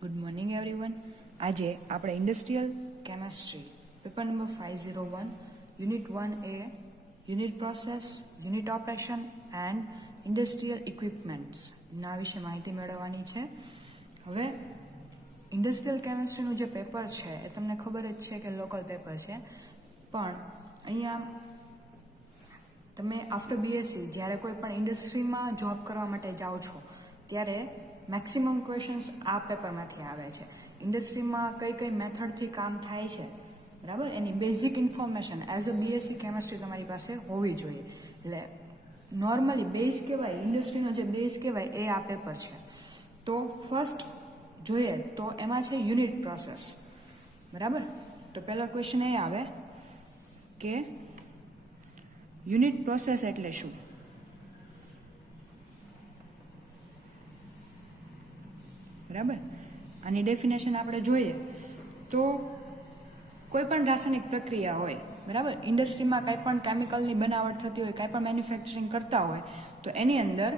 Good morning everyone. આજે આપણે industrial chemistry paper number 501 unit 1A unit process, unit operation and industrial ઇક્વિપમેન્ટ્સના વિશે માહિતી મેળવવાની છે. હવે ઇન્ડસ્ટ્રીયલ કેમેસ્ટ્રીનું જે પેપર છે એ તમને ખબર જ છે કે લોકલ પેપર છે, પણ અહીંયા તમે આફ્ટર બીએસસી જ્યારે કોઈ પણ ઇન્ડસ્ટ્રીમાં જોબ કરવા માટે જાઓ છો ત્યારે મેક્સિમમ ક્વેશ્ચન્સ આ પેપરમાંથી આવે છે. ઇન્ડસ્ટ્રીમાં કઈ કઈ મેથડથી કામ થાય છે, બરાબર, એની basic information as a BSc chemistry તમારી પાસે હોવી જોઈએ. એટલે નોર્મલી બેઝ કહેવાય, ઇન્ડસ્ટ્રીનો જે બેઝ કહેવાય એ આ પેપર છે. તો ફર્સ્ટ જોઈએ તો એમાં છે યુનિટ પ્રોસેસ, બરાબર. તો પહેલો ક્વેશ્ચન એ આવે કે યુનિટ પ્રોસેસ એટલે શું? બરાબર, આની ડેફિનેશન આપણે જોઈએ તો કોઈ પણ રાસાયણિક પ્રક્રિયા હોય, બરાબર, ઇન્ડસ્ટ્રીમાં કાંઈ પણ કેમિકલની બનાવટ થતી હોય, કાંઈ પણ મેન્યુફેક્ચરિંગ કરતા હોય તો એની અંદર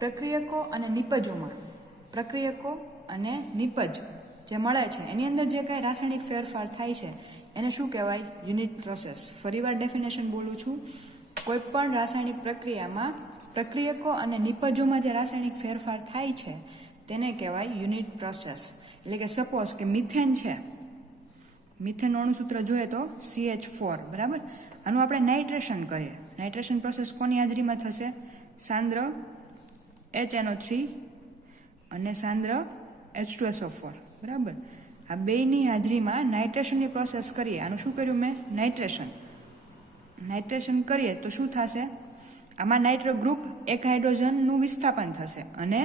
પ્રક્રિયકો અને નિપજ જે મળે છે એની અંદર જે કાંઈ રાસાયણિક ફેરફાર થાય છે એને શું કહેવાય? Unit process. ફરીવાર ડેફિનેશન બોલું છું. કોઈ પણ રાસાયણિક પ્રક્રિયામાં પ્રક્રિયકો અને નિપજોમાં જે રાસાયણિક ફેરફાર થાય છે તેને કહેવાય યુનિટ પ્રોસેસ. એટલે કે સપોઝ કે મિથેન છે, મિથેનનું અણુસૂત્ર જોઈએ તો CH4, બરાબર. આનું આપણે નાઇટ્રેશન કરીએ. નાઇટ્રેશન પ્રોસેસ કોની હાજરીમાં થશે? સાંદ્ર HNO3 અને સાંદ્ર H2SO4, બરાબર. આ બેયની હાજરીમાં નાઇટ્રેશનની પ્રોસેસ કરીએ. આનું શું કર્યું મેં? નાઇટ્રેશન કરીએ તો શું થશે? આમાં નાઇટ્રો ગ્રુપ એક હાઇડ્રોજનનું વિસ્થાપન થશે અને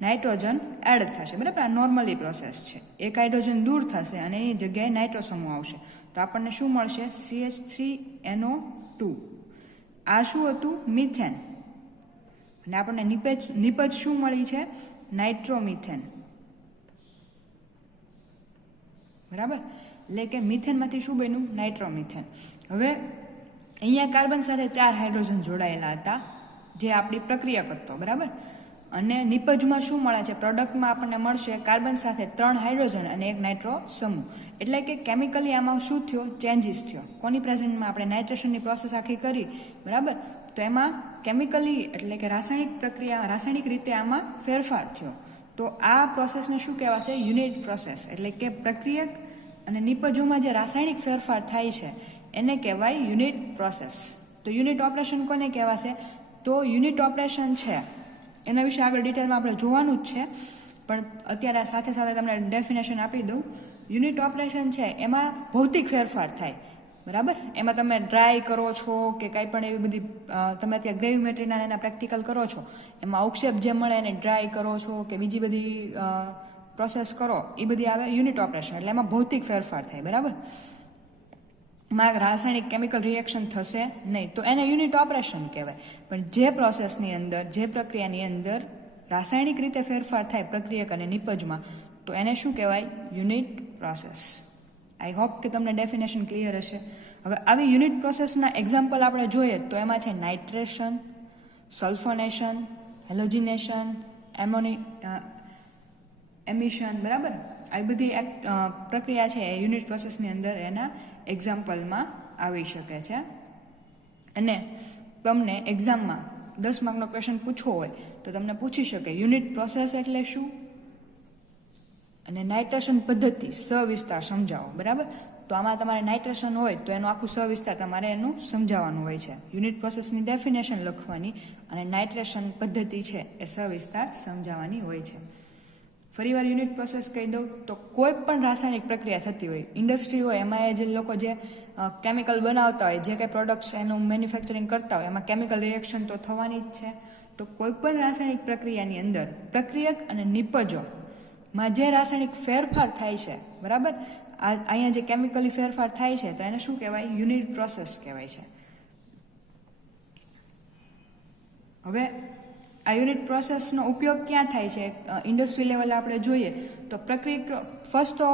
નાઇટ્રોજન એડ થશે, બરાબર. આ નોર્મલી પ્રોસેસ છે. એક હાઇડ્રોજન દૂર થશે અને એની જગ્યાએ નાઇટ્રો સમૂહ આવશે તો આપણને શું મળશે? CH3NO2. આ શું હતું? મિથેન. અને આપણને નિપજ શું મળી છે? નાઇટ્રોમિથેન, બરાબર. એટલે કે મિથેનમાંથી શું બન્યું? નાઇટ્રોમિથેન. હવે અહીંયા કાર્બન સાથે 4 હાઇડ્રોજન જોડાયેલા હતા જે આપણી પ્રક્રિયક હતો, બરાબર. અને નિપજમાં શું મળે છે? પ્રોડક્ટમાં આપણને મળશે કાર્બન સાથે 3 હાઇડ્રોજન અને એક નાઇટ્રો સમૂહ. એટલે કે કેમિકલી આમાં શું થયો? ચેન્જીસ થયો. કોની પ્રેઝન્ટમાં? આપણે નાઇટ્રેશનની પ્રોસેસ આખી કરી, બરાબર. તો એમાં કેમિકલી એટલે કે રાસાયણિક રીતે આમાં ફેરફાર થયો. તો આ પ્રોસેસને શું કહેવાશે? Unit process. એટલે કે પ્રક્રિયક અને નિપજોમાં જે રાસાયણિક ફેરફાર થાય છે એને કહેવાય યુનિટ પ્રોસેસ. તો યુનિટ ઓપરેશન કોને કહેવાશે? તો યુનિટ ઓપરેશન છે એના વિશે આગળ ડિટેલમાં આપણે જોવાનું જ છે, પણ અત્યારે સાથે સાથે તમને ડેફિનેશન આપી દઉં. યુનિટ ઓપરેશન છે એમાં ભૌતિક ફેરફાર થાય, બરાબર. એમાં તમે ડ્રાય કરો છો કે કાંઈ પણ એવી બધી તમે અત્યારે ગ્રેવિમેટ્રીના એના પ્રેક્ટિકલ કરો છો, એમાં અવક્ષેપ જે મળે એને ડ્રાય કરો છો કે બીજી બધી પ્રોસેસ કરો, એ બધી આવે યુનિટ ઓપરેશન. એટલે એમાં ભૌતિક ફેરફાર થાય, બરાબર. માં રાસાયણિક કેમિકલ રિએક્શન થશે નહીં તો એને યુનિટ ઓપરેશન કહેવાય. પણ જે પ્રોસેસની અંદર, જે પ્રક્રિયાની અંદર રાસાયણિક રીતે ફેરફાર થાય પ્રક્રિયક અને નિપજમાં તો એને શું કહેવાય? Unit process. આઈ હોપ કે તમને ડેફિનેશન ક્લિયર હશે. હવે આવી યુનિટ પ્રોસેસના એક્ઝામ્પલ આપણે જોઈએ તો એમાં છે નાઇટ્રેશન, સલ્ફોનેશન, હેલોજિનેશન, એમિશન, બરાબર. આ બધી પ્રક્રિયા છે એ યુનિટ પ્રોસેસની અંદર એના એક્ઝામ્પલમાં આવી શકે છે. અને તમને એક્ઝામમાં 10 માર્કનો ક્વેશ્ચન પૂછવો હોય તો તમને પૂછી શકે યુનિટ પ્રોસેસ એટલે શું અને નાઇટ્રેશન પદ્ધતિ સવિસ્તાર સમજાવો, બરાબર. તો આમાં તમારે નાઇટ્રેશન હોય તો એનું આખું સવિસ્તાર તમારે એનું સમજાવવાનું હોય છે. યુનિટ પ્રોસેસની ડેફિનેશન લખવાની અને નાઇટ્રેશન પદ્ધતિ છે એ સવિસ્તાર સમજાવવાની હોય છે. ફરીવાર યુનિટ પ્રોસેસ કહી દઉં તો કોઈ પણ રાસાયણિક પ્રક્રિયા થતી હોય, ઇન્ડસ્ટ્રી હોય, એમાં જે લોકો જે કેમિકલ બનાવતા હોય, જે કંઈ પ્રોડક્ટ્સ એનું મેન્યુફેક્ચરિંગ કરતા હોય એમાં કેમિકલ રિએક્શન તો થવાની જ છે. તો કોઈ પણ રાસાયણિક પ્રક્રિયાની અંદર પ્રક્રિયક અને નિપજોમાં જે રાસાયણિક ફેરફાર થાય છે, બરાબર, અહીંયા જે કેમિકલી ફેરફાર થાય છે તો એને શું કહેવાય? યુનિટ પ્રોસેસ કહેવાય છે. હવે આ યુનિટ પ્રોસેસનો ઉપયોગ ક્યાં થાય છે? ઇન્ડસ્ટ્રી લેવલે આપણે જોઈએ તો ફર્સ્ટ તો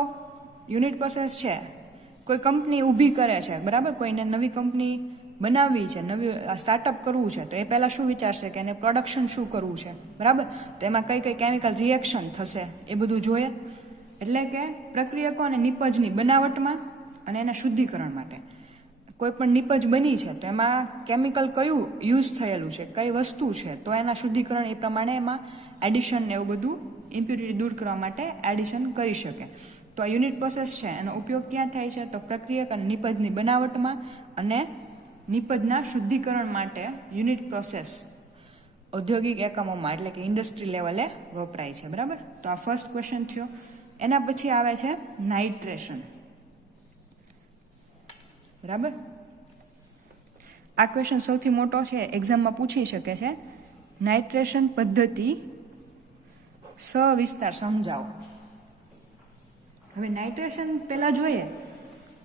યુનિટ પ્રોસેસ છે કોઈ કંપની ઊભી કરે છે, બરાબર. કોઈને નવી કંપની બનાવવી છે, નવી સ્ટાર્ટઅપ કરવું છે તો એ પહેલાં શું વિચારશે કે એને પ્રોડક્શન શું કરવું છે, બરાબર. તો એમાં કઈ કઈ કેમિકલ રિએક્શન થશે એ બધું જોઈએ. એટલે કે પ્રક્રિયકો અને નિપજની બનાવટમાં અને એના શુદ્ધિકરણ માટે. કોઈ પણ નિપજ બની છે તો એમાં કેમિકલ કયું યુઝ થયેલું છે, કઈ વસ્તુ છે, તો એના શુદ્ધિકરણ એ પ્રમાણે એમાં એડિશન ને એવું બધું ઇમ્પ્યુરિટી દૂર કરવા માટે એડિશન કરી શકે. તો આ યુનિટ પ્રોસેસ છે એનો ઉપયોગ ક્યાં થાય છે? તો પ્રક્રિયક અને નિપજની બનાવટમાં અને નિપજના શુદ્ધિકરણ માટે યુનિટ પ્રોસેસ ઔદ્યોગિક એકમોમાં એટલે કે ઇન્ડસ્ટ્રી લેવલે વપરાય છે. બરાબર, તો આ ફર્સ્ટ ક્વેશ્ચન થયો. એના પછી આવે છે નાઇટ્રેશન. બરાબર, આ ક્વેશ્ચન સૌથી મોટો છે, એક્ઝામમાં પૂછી શકે છે. નાઇટ્રેશન પદ્ધતિ સવિસ્તાર સમજાવો. હવે નાઇટ્રેશન પહેલા જોઈએ.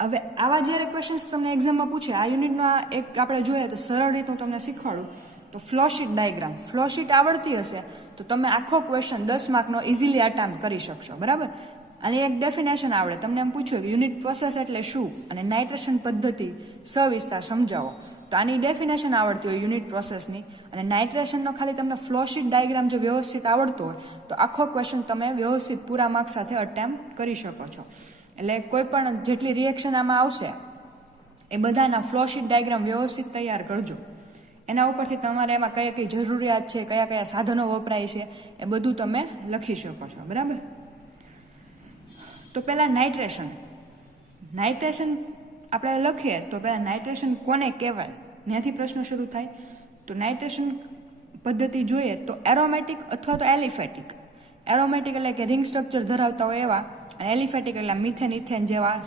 હવે આવા જ્યારે ક્વેશ્ચન્સ તમને એક્ઝામમાં પૂછે, આ યુનિટમાં એક આપણે જોઈએ તો સરળ રીતે હું તમને શીખવાડું તો ફ્લોશીટ ડાયાગ્રામ. ફ્લોશીટ આવડતી હશે તો તમે આખો ક્વેશ્ચન 10 માર્કનો ઇઝીલી અટેમ્પ્ટ કરી શકશો. બરાબર, અને એક ડેફિનેશન આવડે. તમને એમ પૂછ્યું કે યુનિટ પ્રોસેસ એટલે શું અને નાઇટ્રેશન પદ્ધતિ સવિસ્તાર સમજાવો. તો આની ડેફિનેશન આવડતી હોય યુનિટ પ્રોસેસની, અને નાઇટ્રેશનનો ખાલી તમને ફ્લોશીટ ડાયાગ્રામ જો વ્યવસ્થિત આવડતો હોય તો આખો ક્વેશ્ચન તમે વ્યવસ્થિત પૂરા માર્ક્સ સાથે અટેમ્પ્ટ કરી શકો છો. એટલે કોઈ પણ જેટલી રિએક્શન આમાં આવશે એ બધાના ફ્લોશીટ ડાયાગ્રામ વ્યવસ્થિત તૈયાર કરજો. એના ઉપરથી તમારે એમાં કઈ કઈ જરૂરિયાત છે, કયા કયા સાધનો વપરાય છે, એ બધું તમે લખી શકો છો. બરાબર, તો પહેલાં નાઇટ્રેશન આપણે લખીએ તો પહેલાં નાઇટ્રેશન કોને કહેવાય, ત્યાંથી પ્રશ્ન શરૂ થાય. તો નાઇટ્રેશન પદ્ધતિ જોઈએ તો એરોમેટિક અથવા તો એલિફેટિક. એરોમેટિક એટલે કે રિંગ સ્ટ્રક્ચર ધરાવતા હોય એવા, અને એલિફેટિક એટલે મિથેન ઇથેન જેવા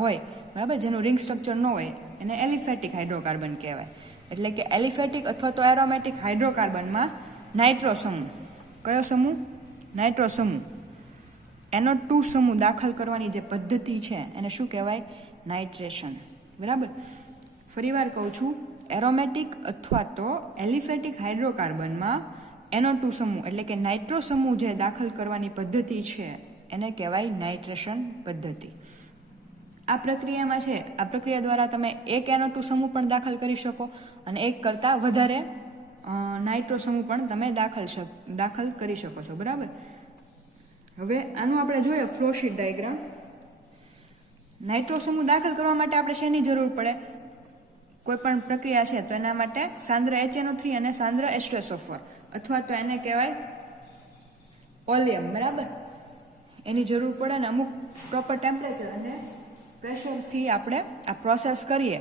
હોય. બરાબર, જેનું રિંગ સ્ટ્રક્ચર ન હોય એને એલિફેટિક હાઇડ્રોકાર્બન કહેવાય. એટલે કે એલિફેટિક અથવા તો એરોમેટિક હાઇડ્રોકાર્બનમાં નાઇટ્રો સમૂહ, કયો સમૂહ? નાઇટ્રો સમૂહ, NO2 સમૂહ દાખલ કરવાની જે પદ્ધતિ છે એને શું કહેવાય? નાઇટ્રેશન. બરાબર, ફરીવાર કહું છું, એરોમેટિક અથવા તો એલિફેટિક હાઇડ્રોકાર્બનમાં NO2 સમૂહ એટલે કે નાઇટ્રો સમૂહ જે દાખલ કરવાની પદ્ધતિ છે એને કહેવાય નાઇટ્રેશન પદ્ધતિ. આ પ્રક્રિયામાં છે, આ પ્રક્રિયા દ્વારા તમે એક NO2 સમૂહ પણ દાખલ કરી શકો અને એક કરતાં વધારે નાઇટ્રો સમૂહ પણ તમે દાખલ કરી શકો છો. બરાબર, હવે આનું આપણે જોઈએ ફ્લોશીટ ડાયાગ્રામ. નાઇટ્રો સમૂહ દાખલ કરવા માટે આપણે શેની જરૂર પડે? કોઈ પણ પ્રક્રિયા છે તો એના માટે સાંદ્ર HNO3 અને સાંદ્ર H2SO4 અથવા તો એને કહેવાય ઓલિયમ. બરાબર, એની જરૂર પડે ને અમુક પ્રોપર ટેમ્પરેચર અને પ્રેશરથી આપણે આ પ્રોસેસ કરીએ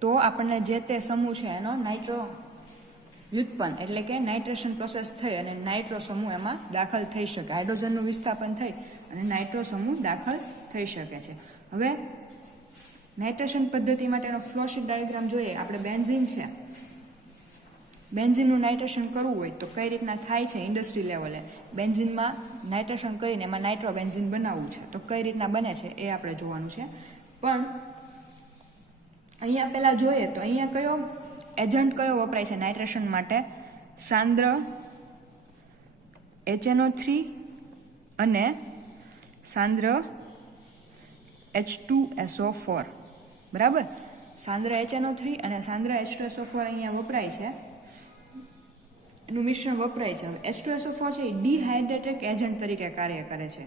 તો આપણને જે તે સમૂહ છે એનો નાઇટ્રો વ્યુત્પન્ન એટલે કે નાઇટ્રેશન પ્રોસેસ થઈ અને નાઇટ્રો સમૂહ એમાં દાખલ થઈ શકે. હાઇડ્રોજનનું વિસ્થાપન થઈ અને નાઇટ્રો સમૂહ દાખલ થઈ શકે છે. હવે નાઇટ્રેશન પદ્ધતિ માટેનો ફ્લોશીટ ડાયાગ્રામ જોઈએ. આપણે બેન્ઝીન છે, બેન્ઝીનનું નાઇટ્રેશન કરવું હોય તો કઈ રીતના થાય છે ઇન્ડસ્ટ્રી લેવલે. બેન્ઝીનમાં નાઇટ્રેશન કરીને એમાં નાઇટ્રો બેન્ઝીન બનાવવું છે તો કઈ રીતના બને છે એ આપણે જોવાનું છે. પણ અહીંયા પહેલાં જોઈએ તો અહીંયા કયો એજન્ટ વપરાય છે નાઇટ્રેશન માટે? સાંદ્ર HNO3 અને સાંદ્ર H2SO4. બરાબર, સાંદ્ર HNO3 અને સાંદ્ર H2SO4 અહીંયા વપરાય છે, એનું મિશ્રણ વપરાય છે. હવે H2SO4 છે એ ડિહાઇડ્રેટેડ એજન્ટ તરીકે કાર્ય કરે છે.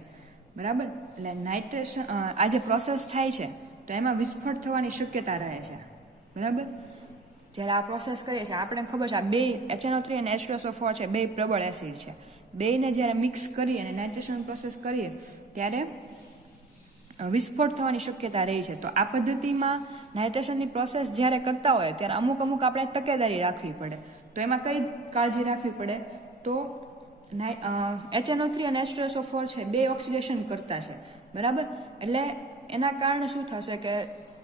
બરાબર, એટલે નાઇટ્રેશન આ જે પ્રોસેસ થાય છે તો એમાં વિસ્ફોટ થવાની શક્યતા રહે છે. બરાબર, જ્યારે આ પ્રોસેસ કરીએ છીએ આપણે ખબર છે આ બે HNO3 અને H2SO4 છે બે પ્રબળ એસિડ છે. બેને જ્યારે મિક્સ કરી અને નાઇટ્રેશન પ્રોસેસ કરીએ ત્યારે વિસ્ફોટ થવાની શક્યતા રહી છે. તો આ પદ્ધતિમાં નાઇટ્રેશનની પ્રોસેસ જ્યારે કરતા હોય ત્યારે અમુક આપણે તકેદારી રાખવી પડે. તો એમાં કઈ કાળજી રાખવી પડે? તો HNO3 અને H2SO4 છે બે ઓક્સિડેશન કરતા છે. બરાબર, એટલે એના કારણે શું થશે કે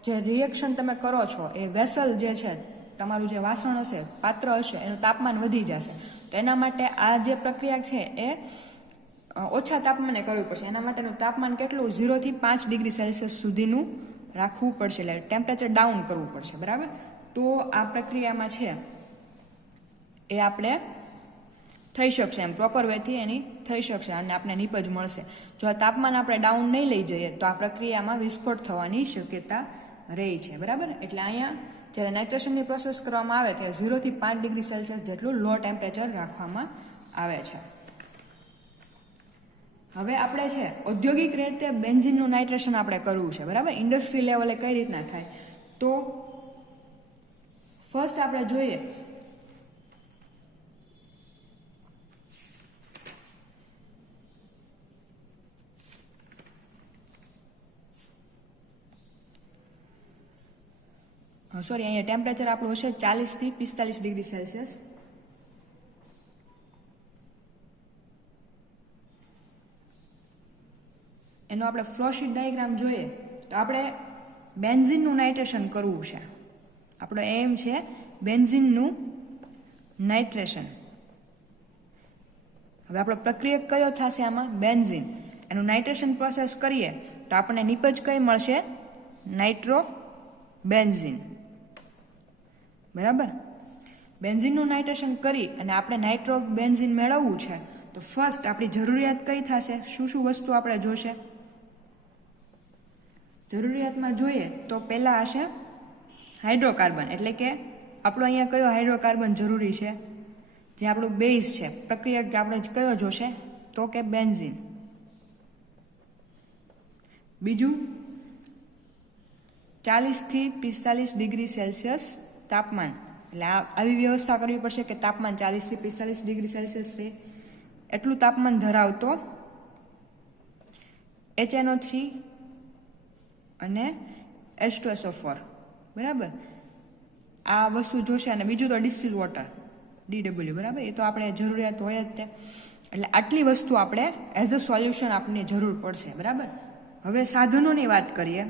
જે રિએક્શન તમે કરો છો એ વેસલ જે છે તમારું જે વાસણ હશે, પાત્ર હશે, એનું તાપમાન વધી જશે. તો એના માટે આ જે પ્રક્રિયા છે એ ઓછા તાપમાને કરવી પડશે. એના માટેનું તાપમાન કેટલું? 0 થી 5 ડિગ્રી સેલ્સિયસ સુધીનું રાખવું પડશે, એટલે ટેમ્પરેચર ડાઉન કરવું પડશે. બરાબર, તો આ પ્રક્રિયામાં છે એ આપણે થઈ શકશે, એમ પ્રોપર વેથી એની થઈ શકશે અને આપણે નિપજ મળશે. જો આ તાપમાન આપણે ડાઉન નહીં લઈ જઈએ તો આ પ્રક્રિયામાં વિસ્ફોટ થવાની શક્યતા રહી છે. બરાબર, એટલે અહીંયા જ્યારે નાઇટ્રેશનની પ્રોસેસ કરવામાં આવે ત્યારે 0 થી 5 ડિગ્રી સેલ્સિયસ જેટલું લો ટેમ્પરેચર રાખવામાં આવે છે. હવે આપણે છે ઔદ્યોગિક રીતે બેન્ઝિનનું નાઇટ્રેશન આપણે કરવું છે, બરાબર. ઇન્ડસ્ટ્રી લેવલે કઈ રીતના થાય, તો ફર્સ્ટ આપણે જોઈએ સોરી, અહીંયા ટેમ્પરેચર આપણું હશે 40 થી 45 ડિગ્રી સેલ્સિયસ. એનો આપણે ફ્લોશીટ ડાયાગ્રામ જોઈએ તો આપણે બેન્ઝિનનું નાઇટ્રેશન કરવું છે. આપણો એમ છે બેન્ઝિનનું નાઇટ્રેશન. હવે આપણો પ્રક્રિયક કયો થશે આમાં? બેન્ઝિન. એનું નાઇટ્રેશન પ્રોસેસ કરીએ તો આપણને નિપજ કઈ મળશે? નાઇટ્રો બેન્ઝિન, બરાબર. બેન્ઝિનનું નાઇટ્રેશન કરી અને આપણે નાઇટ્રો બેન્ઝિન મેળવવું છે તો ફર્સ્ટ આપણી જરૂરિયાત કઈ થશે? શું શું વસ્તુ આપણે જોશે? જરૂરિયાતમાં જોઈએ તો પહેલાં હશે હાઇડ્રોકાર્બન, એટલે કે આપણો અહીંયા કયો હાઇડ્રોકાર્બન જરૂરી છે? જે આપણું બેઝ છે, પ્રક્રિયક આપણે કયો જોશે? તો કે બેન્ઝિન. બીજું 40 થી 45 ડિગ્રી સેલ્સિયસ તાપમાન, એટલે આવી વ્યવસ્થા કરવી પડશે કે તાપમાન 40 થી 45 ડિગ્રી સેલ્સિયસ રહે. એટલું તાપમાન ધરાવતો HNO3 અને H2SO4, બરાબર. આ વસ્તુ જોશે. અને બીજું તો ડિસ્ટિલ વોટર, DW, બરાબર. એ તો આપણે જરૂરિયાત હોય જ તે. એટલે આટલી વસ્તુ આપણે એઝ અ સોલ્યુશન આપણને જરૂર પડશે, બરાબર. હવે સાધનોની વાત કરીએ.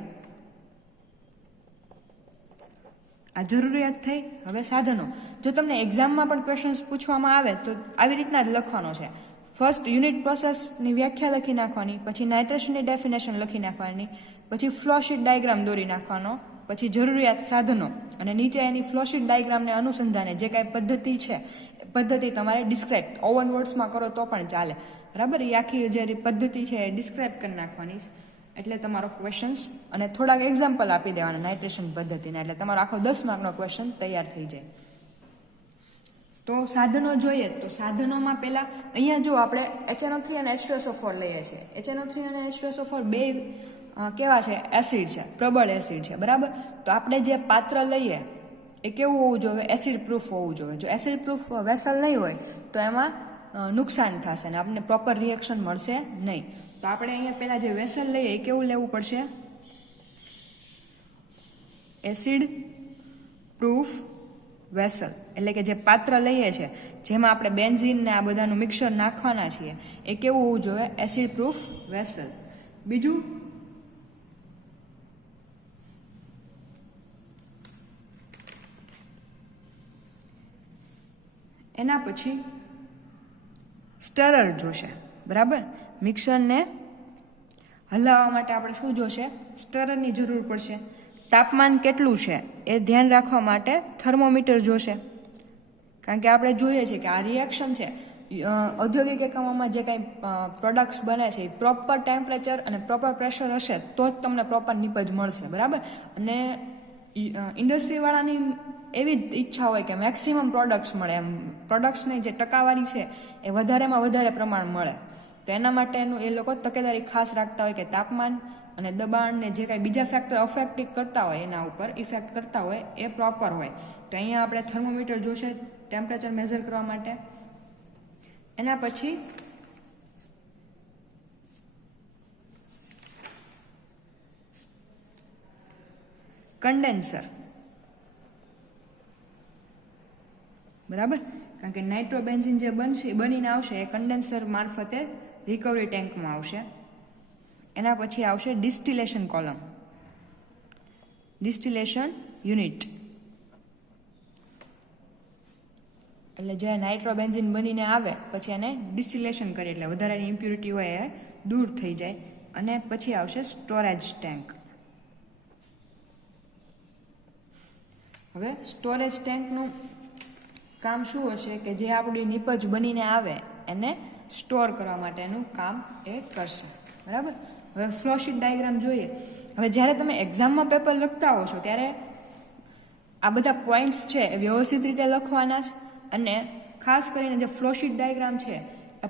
આ જરૂરિયાત થઈ. હવે સાધનો. જો તમને એક્ઝામમાં પણ ક્વેશ્ચન્સ પૂછવામાં આવે તો આવી રીતના જ લખવાનો છે. ફર્સ્ટ યુનિટ પ્રોસેસની વ્યાખ્યા લખી નાખવાની, પછી નાઇટ્રેશનની ડેફિનેશન લખી નાખવાની, પછી ફ્લોશીટ ડાયાગ્રામ દોરી નાખવાનો, પછી જરૂરિયાત સાધનો, અને નીચે એની ફ્લોશીટ ડાયાગ્રામને અનુસંધાને જે કાંઈ પદ્ધતિ છે એ પદ્ધતિ તમારે ડિસ્ક્રાઇબ ઓવન વર્ડ્સમાં કરો તો પણ ચાલે, બરાબર. એ આખી જે પદ્ધતિ છે એ ડિસ્ક્રાઇબ કરી નાખવાની. એટલે તમારો ક્વેશ્ચન્સ અને થોડાક એક્ઝામ્પલ આપી દેવાના નાઇટ્રેશન પદ્ધતિના, એટલે તમારો આખો 10 માર્કનો ક્વેશ્ચન તૈયાર થઈ જાય. તો સાધનો જોઈએ તો સાધનોમાં પહેલાં અહીંયા જો આપણે HNO3 અને H2SO4 લઈએ છીએ. HNO3 અને H2SO4 બે કેવા છે? એસિડ છે, પ્રબળ એસિડ છે, બરાબર. તો આપણે જે પાત્ર લઈએ એ કેવું હોવું જોઈએ? એસિડ પ્રૂફ હોવું જોઈએ. જો એસિડ પ્રૂફ વેસલ નહીં હોય તો એમાં નુકસાન થશે અને આપણને પ્રોપર રિએક્શન મળશે નહીં. તો આપણે અહીંયા પહેલાં જે વેસલ લઈએ એ કેવું લેવું પડશે? એસિડ પ્રૂફ વેસલ, એટલે કે જે પાત્ર લઈએ છીએ જેમાં આપણે બેન્ઝિન ને આ બધાનું મિક્સર નાખવાના છીએ એ કેવું હોવું જોઈએ? Acid proof vessel. બીજું એના પછી સ્ટરર જોશે, બરાબર. મિક્સરને હલાવવા માટે આપણે શું જોશે? સ્ટરરની જરૂર પડશે. તાપમાન કેટલું છે એ ધ્યાન રાખવા માટે થર્મોમીટર જોશે, કારણ કે આપણે જોઈએ છીએ કે આ રિએક્શન છે ઔદ્યોગિક એકમોમાં જે કાંઈ પ્રોડક્ટ્સ બને છે એ પ્રોપર ટેમ્પરેચર અને પ્રોપર પ્રેશર હશે તો જ તમને પ્રોપર નિપજ મળશે, બરાબર. અને ઇન્ડસ્ટ્રીવાળાની એવી ઈચ્છા હોય કે મેક્સિમમ પ્રોડક્ટ્સ મળે, એમ પ્રોડક્ટ્સની જે ટકાવારી છે એ વધારેમાં વધારે પ્રમાણ મળે. તો એના માટેનું એ લોકો તકેદારી ખાસ રાખતા હોય કે તાપમાન અને દબાણને જે કાંઈ બીજા ફેક્ટર અફેક્ટ કરતા હોય એના ઉપર ઇફેક્ટ કરતા હોય એ પ્રોપર હોય. તો અહીંયા આપણે થર્મોમીટર જોશે ટેમ્પરેચર મેઝર કરવા માટે. એના પછી કન્ડેન્સર, બરાબર. કારણ કે નાઇટ્રોબેન્ઝિન જે બનીને આવશે એ કન્ડેન્સર મારફતે રિકવરી ટેન્કમાં આવશે. એના પછી આવશે ડિસ્ટિલેશન કોલમ, ડિસ્ટિલેશન યુનિટ, એટલે જે નાઇટ્રોબેન્ઝિન બનીને આવે પછી એને ડિસ્ટિલેશન કરીએ એટલે વધારાની ઇમ્પ્યુરિટી હોય એ દૂર થઈ જાય. અને પછી આવશે સ્ટોરેજ ટેન્ક. હવે સ્ટોરેજ ટેન્કનું કામ શું હશે કે જે આપણી નિપજ બનીને આવે એને સ્ટોર કરવા માટેનું કામ એ કરશે, બરાબર. હવે ફ્લોશીટ ડાયાગ્રામ જોઈએ. હવે જ્યારે તમે એક્ઝામમાં પેપર લખતા હો છો ત્યારે આ બધા પોઈન્ટ્સ છે એ વ્યવસ્થિત રીતે લખવાના જ, અને ખાસ કરીને જે ફ્લોશીટ ડાયાગ્રામ છે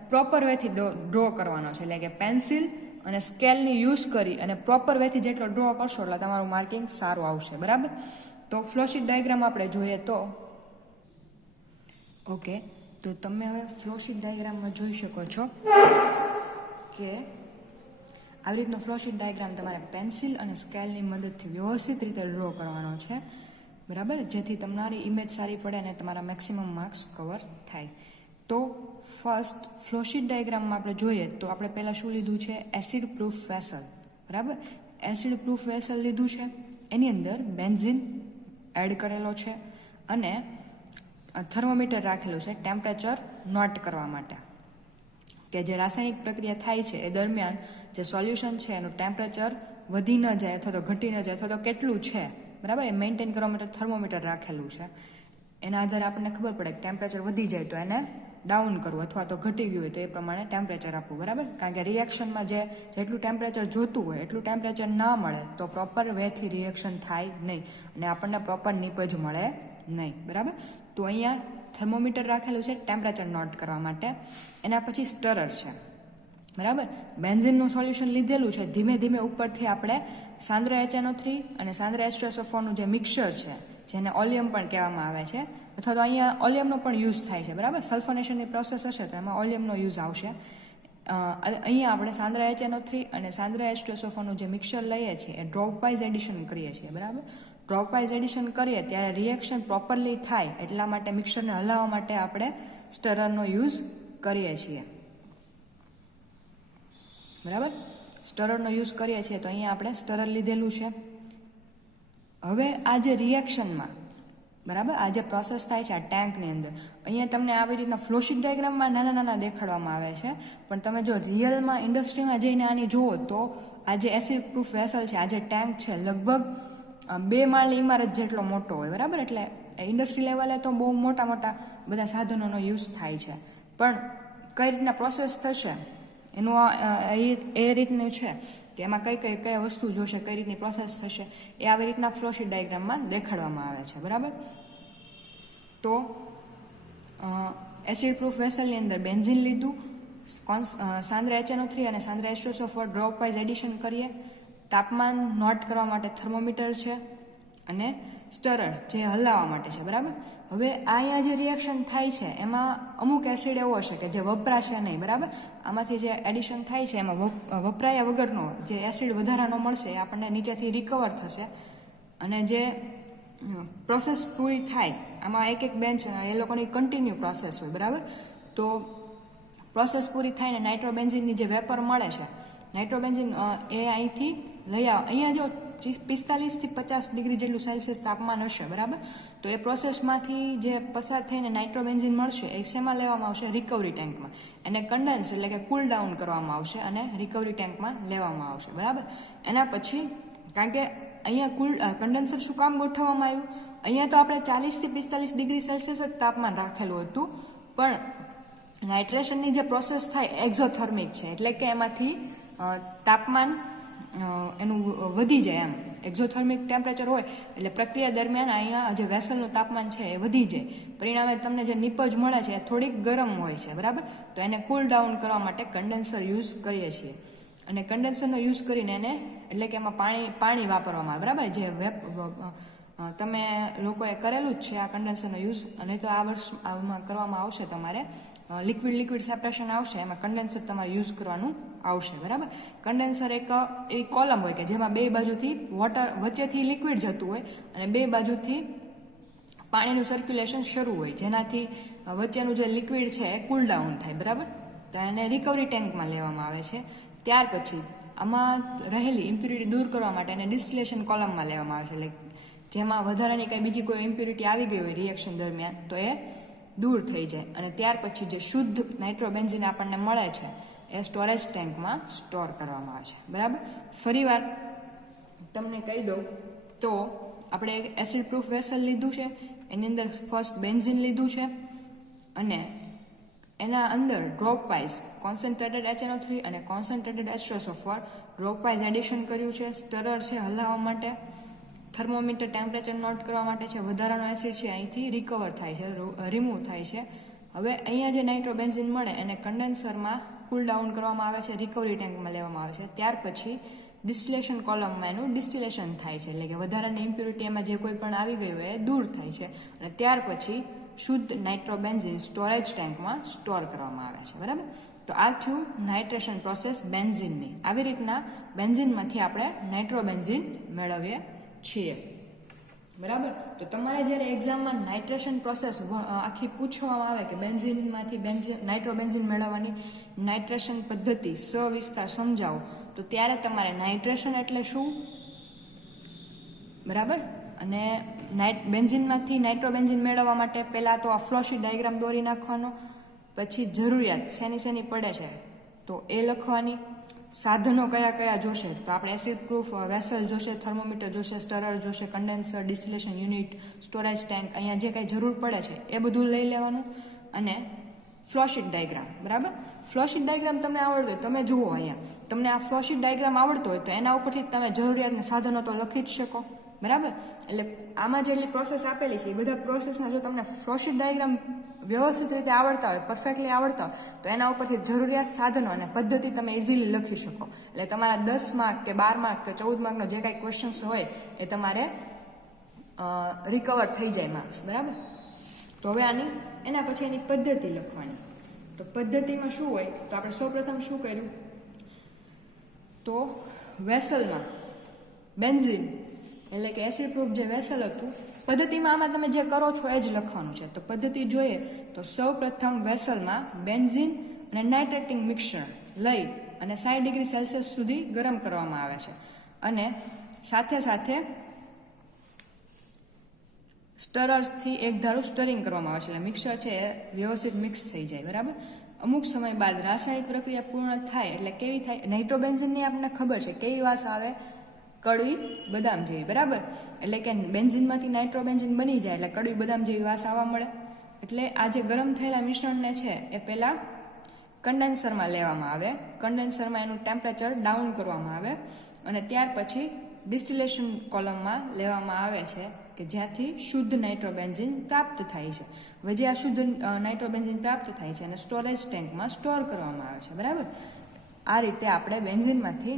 પ્રોપર વેથી ડ્રો કરવાનો છે, એટલે કે પેન્સિલ અને સ્કેલની યુઝ કરી અને પ્રોપર વેથી જેટલો ડ્રો કરશો એટલે તમારું માર્કિંગ સારું આવશે, બરાબર. તો ફ્લોશીટ ડાયાગ્રામ આપણે જોઈએ તો ઓકે, તો તમે હવે ફ્લોશીટ ડાયાગ્રામમાં જોઈ શકો છો કે આવી રીતનો ફ્લોશીટ ડાયાગ્રામ તમારે પેન્સિલ અને સ્કેલની મદદથી વ્યવસ્થિત રીતે ડ્રો કરવાનો છે, બરાબર, જેથી તમારી ઇમેજ સારી પડે અને તમારા મેક્સિમમ માર્ક્સ કવર થાય. તો ફર્સ્ટ ફ્લોશીટ ડાયાગ્રામમાં આપણે જોઈએ તો આપણે પહેલાં શું લીધું છે, એસિડ પ્રૂફ વેસલ, બરાબર. એસિડ પ્રૂફ વેસલ લીધું છે, એની અંદર બેન્ઝીન એડ કરેલો છે અને થર્મોમીટર રાખેલું છે ટેમ્પરેચર નોટ કરવા માટે, કે જે રાસાયણિક પ્રક્રિયા થાય છે એ દરમિયાન જે સોલ્યુશન છે એનું ટેમ્પરેચર વધી ન જાય અથવા તો ઘટી ન જાય અથવા તો કેટલું છે, બરાબર, એ મેન્ટેન કરવા માટે થર્મોમીટર રાખેલું છે. એના આધારે આપણને ખબર પડે કે ટેમ્પરેચર વધી જાય તો એને ડાઉન કરવું અથવા તો ઘટી ગયું હોય તો એ પ્રમાણે ટેમ્પરેચર આપવું, બરાબર. કારણ કે રિએક્શનમાં જેટલું ટેમ્પરેચર જોતું હોય એટલું ટેમ્પરેચર ના મળે તો પ્રોપર વેથી રિએક્શન થાય નહીં અને આપણને પ્રોપર નીપજ મળે નહીં, બરાબર. તો અહીંયા થર્મોમીટર રાખેલું છે ટેમ્પરેચર નોટ કરવા માટે. એના પછી સ્ટરર છે, બરાબર. બેન્ઝીનનું સોલ્યુશન લીધેલું છે, ધીમે ધીમે ઉપરથી આપણે સાંદ્ર HNO3 અને સાંદ્ર H2SO4નું જે મિક્સર છે, જેને ઓલિયમ પણ કહેવામાં આવે છે, અથવા તો અહીંયા ઓલિયમનો પણ યુઝ થાય છે, બરાબર. સલ્ફોનેશનની પ્રોસેસ હશે તો એમાં ઓલિયમનો યુઝ આવશે. અહીંયા આપણે સાંદ્ર HNO3 અને સાંદ્ર H2SO4નું જે મિક્સર લઈએ છીએ એ ડ્રોપ વાઇઝ એડિશન કરીએ છીએ, બરાબર. ડ્રોપ વાઇઝ એડિશન કરીએ ત્યારે રિએક્શન પ્રોપરલી થાય એટલા માટે મિક્સરને હલાવવા માટે આપણે સ્ટરરનો યુઝ કરીએ છીએ, બરાબર. સ્ટરરનો યુઝ કરીએ છીએ તો અહીંયા આપણે સ્ટરર લીધેલું છે. હવે આ જે રિએક્શનમાં, બરાબર, આ જે પ્રોસેસ થાય છે આ ટેન્કની અંદર, અહીંયા તમને આવી રીતના ફ્લોશીટ ડાયાગ્રામમાં નાના નાના દેખાડવામાં આવે છે, પણ તમે જો રિયલમાં ઇન્ડસ્ટ્રીમાં જઈને આની જુઓ તો આ જે એસિડ પ્રૂફ વેસલ છે, આ જે ટેન્ક છે, લગભગ 2 માળની ઇમારત જેટલો મોટો હોય, બરાબર. એટલે ઇન્ડસ્ટ્રી લેવલે તો બહુ મોટા મોટા બધા સાધનોનો યુઝ થાય છે, પણ કઈ રીતના પ્રોસેસ થશે એનું એ રીતનું છે કે એમાં કઈ વસ્તુ જોશે, કઈ રીતની પ્રોસેસ થશે એ આવી રીતના ફ્લોશીટ ડાયાગ્રામમાં દેખાડવામાં આવે છે, બરાબર. તો એસિડ પ્રૂફ વેસલની અંદર બેન્ઝીન લીધું, સાંદ્ર HNO3 અને સાંદ્ર H2SO4 ડ્રોપ વાઇઝ એડિશન કરીએ, તાપમાન નોટ કરવા માટે થર્મોમીટર છે અને સ્ટરર જે હલાવવા માટે છે, બરાબર. હવે અહીંયા જે રિએક્શન થાય છે એમાં અમુક એસિડ એવો હશે કે જે વપરાશે નહીં, બરાબર. આમાંથી જે એડિશન થાય છે એમાં વપરાયા વગરનો જે એસિડ વધારાનો મળશે એ આપણને નીચેથી રિકવર થશે અને જે પ્રોસેસ પૂરી થાય આમાં એક બેન્ચ એ લોકોની કન્ટિન્યુ પ્રોસેસ હોય, બરાબર. તો પ્રોસેસ પૂરી થાય ને નાઇટ્રોબેન્ઝિનની જે વેપર મળે છે, નાઇટ્રોબેન્ઝિન એ અહીંથી લઈ આવ, અહીંયા જો 45 થી 50 ડિગ્રી જેટલું સેલ્સિયસ તાપમાન હશે, બરાબર. તો એ પ્રોસેસમાંથી જે પસાર થઈને નાઇટ્રોબેન્ઝિન મળશે એ શેમાં લેવામાં આવશે, રિકવરી ટેન્કમાં. એને કન્ડેન્સ એટલે કે કુલ ડાઉન કરવામાં આવશે અને રિકવરી ટેન્કમાં લેવામાં આવશે, બરાબર. એના પછી કારણ કે અહીંયા કન્ડેન્સર શું કામ ગોઠવવામાં આવ્યું, અહીંયા તો આપણે 40 થી 45 ડિગ્રી સેલ્સિયસ જ તાપમાન રાખેલું હતું, પણ નાઇટ્રેશનની જે પ્રોસેસ થાય એક્ઝોથર્મિક છે, એટલે કે એમાંથી તાપમાન એનું વધી જાય, એમ એક્ઝોથર્મિક ટેમ્પરેચર હોય એટલે પ્રક્રિયા દરમિયાન અહીંયા જે વેસલનું તાપમાન છે એ વધી જાય, પરિણામે તમને જે નીપજ મળે છે એ થોડીક ગરમ હોય છે, બરાબર. તો એને કુલ ડાઉન કરવા માટે કન્ડેન્સર યુઝ કરીએ છીએ અને કન્ડેન્સરનો યુઝ કરીને એને એટલે કે એમાં પાણી વાપરવામાં આવે, બરાબર. જે તમે લોકોએ કરેલું જ છે આ કન્ડેન્સરનો યુઝ, અને તો આ વર્ષમાં કરવામાં આવશે તમારે લિક્વિડ સેપરેશન આવશે, એમાં કન્ડેન્સર તમારે યુઝ કરવાનું આવશે, બરાબર. કન્ડેન્સર એક એવી કોલમ હોય કે જેમાં 2 બાજુથી વોટર વચ્ચેથી લિક્વિડ જતું હોય અને 2 બાજુથી પાણીનું સર્ક્યુલેશન શરૂ હોય, જેનાથી વચ્ચેનું જે લિક્વિડ છે એ કુલ ડાઉન થાય, બરાબર. તો એને રિકવરી ટેન્કમાં લેવામાં આવે છે. ત્યાર પછી આમાં રહેલી ઇમ્પ્યુરિટી દૂર કરવા માટે એને ડિસ્ટિલેશન કોલમમાં લેવામાં આવે છે, એટલે જેમાં વધારાની કંઈ બીજી કોઈ ઇમ્પ્યુરિટી આવી ગઈ હોય રિએક્શન દરમિયાન તો એ દૂર થઈ જાય અને ત્યાર પછી જે શુદ્ધ નાઇટ્રોબેન્ઝિન આપણને મળે છે એ સ્ટોરેજ ટેન્કમાં સ્ટોર કરવામાં આવે છે, બરાબર. ફરીવાર તમને કહી દઉં તો આપણે એક એસિડ પ્રૂફ વેસલ લીધું છે, એની અંદર ફર્સ્ટ બેન્ઝિન લીધું છે અને એના અંદર ડ્રોપ વાઇઝ કોન્સન્ટ્રેટેડ HNO3 અને concentrated H2SO4 drop wise addition કર્યું છે. સ્ટરર છે હલાવવા માટે, થર્મોમીટર ટેમ્પરેચર નોટ કરવા માટે છે, વધારાનો એસિડ છે અહીંથી રિકવર થાય છે, રિમૂવ થાય છે હવે અહીંયા જે નાઇટ્રોબેન્ઝિન મળે એને કન્ડેન્સરમાં કુલ ડાઉન કરવામાં આવે છે, રિકવરી ટેન્કમાં લેવામાં આવે છે. ત્યાર પછી ડિસ્ટિલેશન કોલમમાં એનું ડિસ્ટિલેશન થાય છે, એટલે કે વધારાની ઇમ્પ્યુરિટી એમાં જે કોઈ પણ આવી ગયું હોય એ દૂર થાય છે. અને ત્યાર પછી શુદ્ધ નાઇટ્રોબેન્ઝિન સ્ટોરેજ ટેન્કમાં સ્ટોર કરવામાં આવે છે. બરાબર. તો આ થયું નાઇટ્રેશન પ્રોસેસ બેન્ઝિનની. આવી રીતના બેન્ઝિનમાંથી આપણે નાઇટ્રોબેન્ઝિન મેળવીએ છીએ. બરાબર. તો તમારે જ્યારે એક્ઝામમાં નાઇટ્રેશન પ્રોસેસ આખી પૂછવામાં આવે કે બેન્ઝિનમાંથી નાઇટ્રોબેન્ઝિન મેળવવાની નાઇટ્રેશન પદ્ધતિ સવિસ્તાર સમજાવો, તો ત્યારે તમારે નાઇટ્રેશન એટલે શું, બરાબર, અને બેન્ઝિનમાંથી નાઇટ્રોબેન્ઝિન મેળવવા માટે પહેલાં તો આ ફ્લોશીટ ડાયાગ્રામ દોરી નાખવાનો, પછી જરૂરિયાત શેની પડે છે તો એ લખવાની, સાધનો કયા કયા જોશે તો આપણે એસિડ પ્રૂફ વેસલ જોશે, થર્મોમીટર જોશે, સ્ટરર જોશે, condenser, distillation unit, storage tank, અહીંયા જે કંઈ જરૂર પડે છે એ બધું લઈ લેવાનું. અને ફ્લોશીટ ડાયાગ્રામ, બરાબર. ફ્લોશીટ ડાયાગ્રામ તમને આવડતો હોય તમે જુઓ, અહીંયા તમને આ ફ્લોશીટ ડાયાગ્રામ આવડતો હોય તો એના ઉપરથી તમે જરૂરિયાતના સાધનો તો લખી જ શકો. બરાબર. એટલે આમાં જેટલી પ્રોસેસ આપેલી છે એ બધા પ્રોસેસના જો તમને ફ્લોશીટ ડાયાગ્રામ વ્યવસ્થિત રીતે આવડતા હોય, પરફેક્ટલી આવડતા હોય, તો એના ઉપરથી જરૂરિયાત સાધનો અને પદ્ધતિ તમે ઇઝીલી લખી શકો. એટલે તમારા 10 માર્ક કે 12 માર્ક કે 14 માર્કનો જે કાંઈ ક્વેશ્ચન્સ હોય એ તમારે રિકવર થઈ જાય માર્ક્સ. બરાબર. તો હવે એના પછી એની પદ્ધતિ લખવાની. તો પદ્ધતિમાં શું હોય તો આપણે સૌપ્રથમ શું કર્યું તો વેસલમાં બેન્ઝિન એટલે કે એસિડ પ્રૂફ જે વેસલ હતું, પદ્ધતિમાં આમાં તમે જે કરો છો એ જ લખવાનું છે. તો પદ્ધતિ જોઈએ તો સૌ પ્રથમ વેસલમાં બેન્ઝિન અને નાઇટ્રેટિંગ મિક્સર લઈ અને 60 ડિગ્રી સેલ્સિયસ સુધી ગરમ કરવામાં આવે છે. અને સાથે સાથે સ્ટરર્સથી એક ધારું સ્ટરિંગ કરવામાં આવે છે, એટલે મિક્સર છે એ વ્યવસ્થિત મિક્સ થઈ જાય. બરાબર. અમુક સમય બાદ રાસાયણિક પ્રક્રિયા પૂર્ણ થાય એટલે કેવી થાય, નાઇટ્રોબેન્ઝિનની આપણને ખબર છે કેવી વાસ આવે, કડવી બદામ જેવી. બરાબર. એટલે કે બેન્ઝિનમાંથી નાઇટ્રોબેન્ઝિન બની જાય એટલે કડવી બદામ જેવી વાસ આવવા મળે. એટલે આ જે ગરમ થયેલા મિશ્રણને છે એ પહેલાં કન્ડેન્સરમાં લેવામાં આવે, કન્ડેન્સરમાં એનું ટેમ્પરેચર ડાઉન કરવામાં આવે અને ત્યાર પછી ડિસ્ટિલેશન કોલમમાં લેવામાં આવે છે કે જ્યાંથી શુદ્ધ નાઇટ્રોબેન્ઝિન પ્રાપ્ત થાય છે. હવે જે આ શુદ્ધ નાઇટ્રોબેન્ઝિન પ્રાપ્ત થાય છે અને સ્ટોરેજ ટેન્કમાં સ્ટોર કરવામાં આવે છે. બરાબર. આ રીતે આપણે બેન્ઝિનમાંથી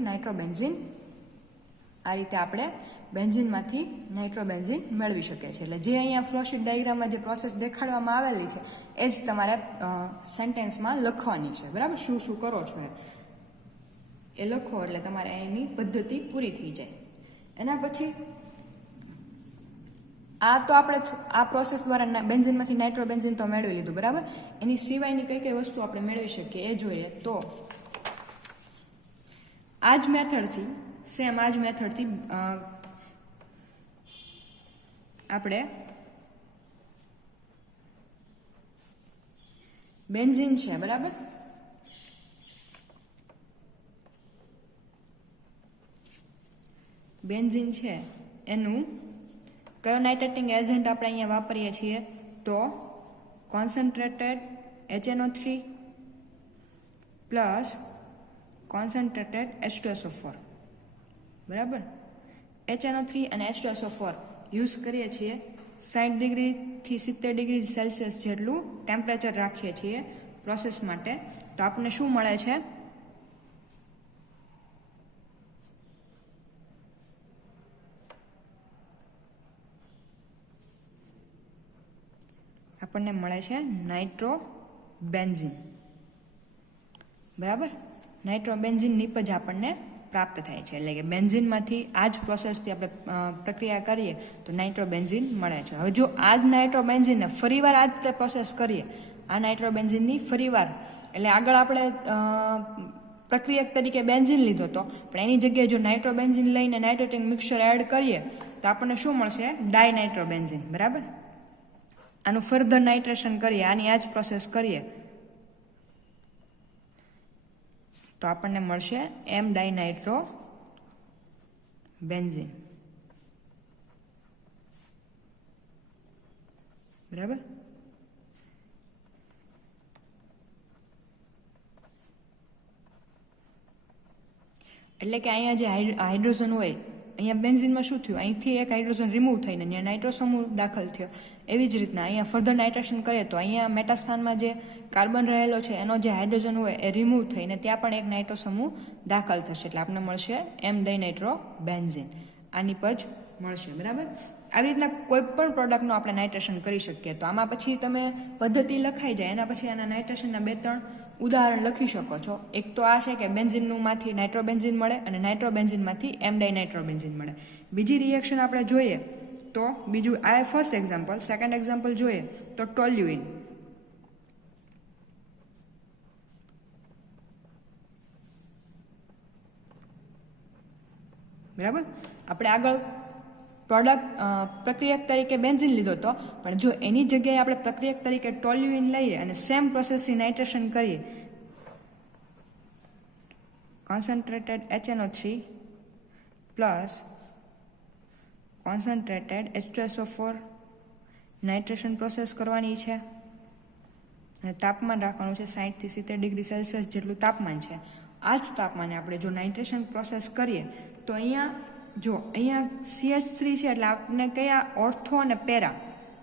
નાઇટ્રોબેન્ઝિન મેળવી શકીએ છીએ. એટલે જે અહીંયા ફ્લોશીટ ડાયાગ્રામમાં જે પ્રોસેસ દેખાડવામાં આવેલી છે એ જ તમારે સેન્ટેન્સમાં લખવાની છે. બરાબર. શું શું કરો છો એ લખો એટલે તમારે એની પદ્ધતિ પૂરી થઈ જાય. એના પછી આ તો આપણે આ પ્રોસેસ દ્વારા બેન્ઝિનમાંથી નાઇટ્રોબેન્ઝિન તો મેળવી લીધું. બરાબર. એની સિવાયની કઈ કઈ વસ્તુ આપણે મેળવી શકીએ એ જોઈએ તો આ જ મેથડથી આપણે બેન્ઝિન છે, બરાબર, બેન્ઝિન છે એનું કયો નાઇટ્રેટિંગ એજન્ટ આપણે અહીંયા વાપરીએ છીએ તો concentrated HNO3 plus concentrated H2SO4. બરાબર. HNO3 અને H2SO4 યુઝ કરીએ છીએ. 60 ડિગ્રીથી 70 ડિગ્રી સેલ્સિયસ જેટલું ટેમ્પરેચર રાખીએ છીએ પ્રોસેસ માટે. તો આપણને શું મળે છે, આપણને મળે છે નાઇટ્રોબેન્ઝિન. બરાબર. નાઇટ્રોબેન્ઝિન નીપજ આપણને પ્રાપ્ત થાય છે. એટલે કે બેન્ઝિનમાંથી આ જ પ્રોસેસથી આપણે પ્રક્રિયા કરીએ તો નાઇટ્રોબેન્ઝિન મળે છે. હવે જો આ જ નાઇટ્રોબેન્ઝિનને ફરીવાર આ જ પ્રોસેસ કરીએ, આ નાઇટ્રોબેન્ઝિનની ફરીવાર, એટલે આગળ આપણે પ્રક્રિયક તરીકે બેન્ઝિન લીધો હતો પણ એની જગ્યાએ જો નાઇટ્રોબેન્ઝિન લઈને નાઇટ્રેટિંગ મિક્સર એડ કરીએ તો આપણને શું મળશે, ડાયનાઇટ્રોબેન્ઝિન. બરાબર. આનું ફર્ધર નાઇટ્રેશન કરીએ, આની આ જ પ્રોસેસ કરીએ તો આપણને મળશે M ડાયનાઇટ્રોબેન્ઝિન. બરાબર. એટલે કે અહીંયા જે હાઇડ્રોજન હોય અહીંયા બેન્ઝિનમાં શું થયું, અહીંથી એક હાઇડ્રોજન રિમૂવ થઈને અહીંયા નાઇટ્રો સમૂહ દાખલ થયો. એવી જ રીતના અહીંયા ફર્ધર નાઇટ્રેશન કરીએ તો અહીંયા મેટાસ્થાનમાં જે કાર્બન રહેલો છે એનો જે હાઇડ્રોજન હોય એ રિમૂવ થઈને ત્યાં પણ એક નાઇટ્રો સમૂહ દાખલ થશે, એટલે આપણને મળશે એમ ડાઇનાઇટ્રો બેન્ઝિન. આની પજ મળશે. બરાબર. આવી રીતના કોઈ પણ પ્રોડક્ટનું આપણે નાઇટ્રેશન કરી શકીએ. તો આમાં પછી તમે પદ્ધતિ લખાઈ જાય એના પછી આના નાઇટ્રેશનના 2-3 ઉદાહરણ લખી શકો છો. એક તો આ છે કે બેન્ઝિનનું માંથી નાઇટ્રોબેન્ઝિન મળે અને નાઇટ્રોબેન્ઝિનમાંથી એમ ડાઇનાઇટ્રોબેન્ઝિન મળે. બીજી રિએક્શન આપણે જોઈએ તો બીજું આ ફર્સ્ટ એક્ઝામ્પલ. સેકન્ડ એક્ઝામ્પલ જોઈએ તો ટોલ્યુઇન. બરાબર. આપણે આગળ પ્રોડક્ટ પ્રક્રિયક તરીકે બેન્ઝિન લીધો હતો, પણ જો એની જગ્યાએ આપણે પ્રક્રિયક તરીકે ટોલ્યુઇન લઈએ અને સેમ પ્રોસેસથી નાઇટ્રેશન કરીએ, concentrated HNO3 plus concentrated H2SO4 nitration process કરવાની છે અને તાપમાન રાખવાનું છે 60 થી 70 ડિગ્રી સેલ્સિયસ જેટલું તાપમાન છે. આ જ તાપમાને આપણે જો નાઇટ્રેશન પ્રોસેસ કરીએ તો અહીંયા CH3 છે એટલે આપણને કયા ઓર્થો અને પેરા.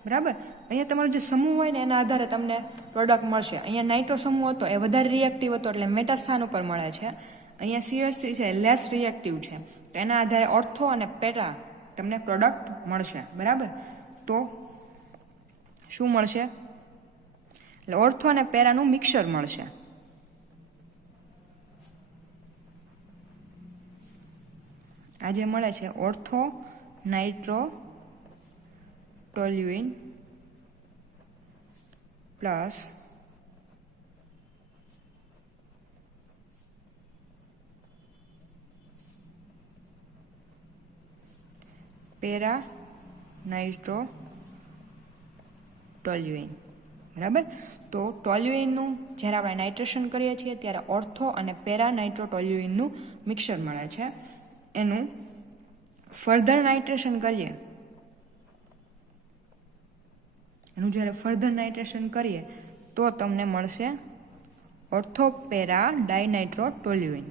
બરાબર. અહીંયા તમારો જે સમૂહ હોય ને એના આધારે તમને પ્રોડક્ટ મળશે. અહીંયા નાઇટ્રો સમૂહ હતો એ વધારે રિએક્ટિવ હતો એટલે મેટા સ્થાન ઉપર મળે છે. અહીંયા CH3 છે લેસ રિએક્ટિવ છે તો એના આધારે ઓર્થો અને પેરા તમને પ્રોડક્ટ મળશે. બરાબર. તો શું મળશે? એટલે ઓર્થો અને પેરાનું મિક્સર મળશે. આ જે મળે છે ortho nitro toluene plus para nitro toluene. બરાબર. તો ટોલ્યુઇનનું જ્યારે આપણે નાઇટ્રેશન કરીએ છીએ ત્યારે ઓર્થો અને પેરા નાઇટ્રો ટોલ્યુઇનનું મિક્સર મળે છે. એનું ફર્ધર નાઇટ્રેશન કરીએ, તો તમને મળશે ortho para dinitro toluene.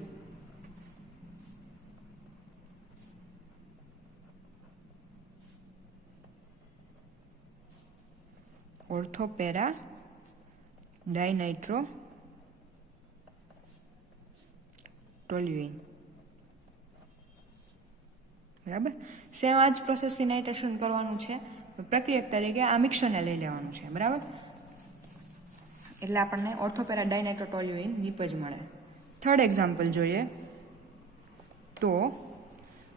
Ortho para dinitro toluene. બરાબર. સેમ આ જ પ્રોસેસથી નાઇટ્રેશન કરવાનું છે. પ્રક્રિયક તરીકે આ મિક્સરને લઈ લેવાનું છે. બરાબર. એટલે આપણને ઓર્થોપેરા ડાઇનાઇટ્રો ટોલ્યુઇન નિપજ મળે. થર્ડ એક્ઝામ્પલ જોઈએ તો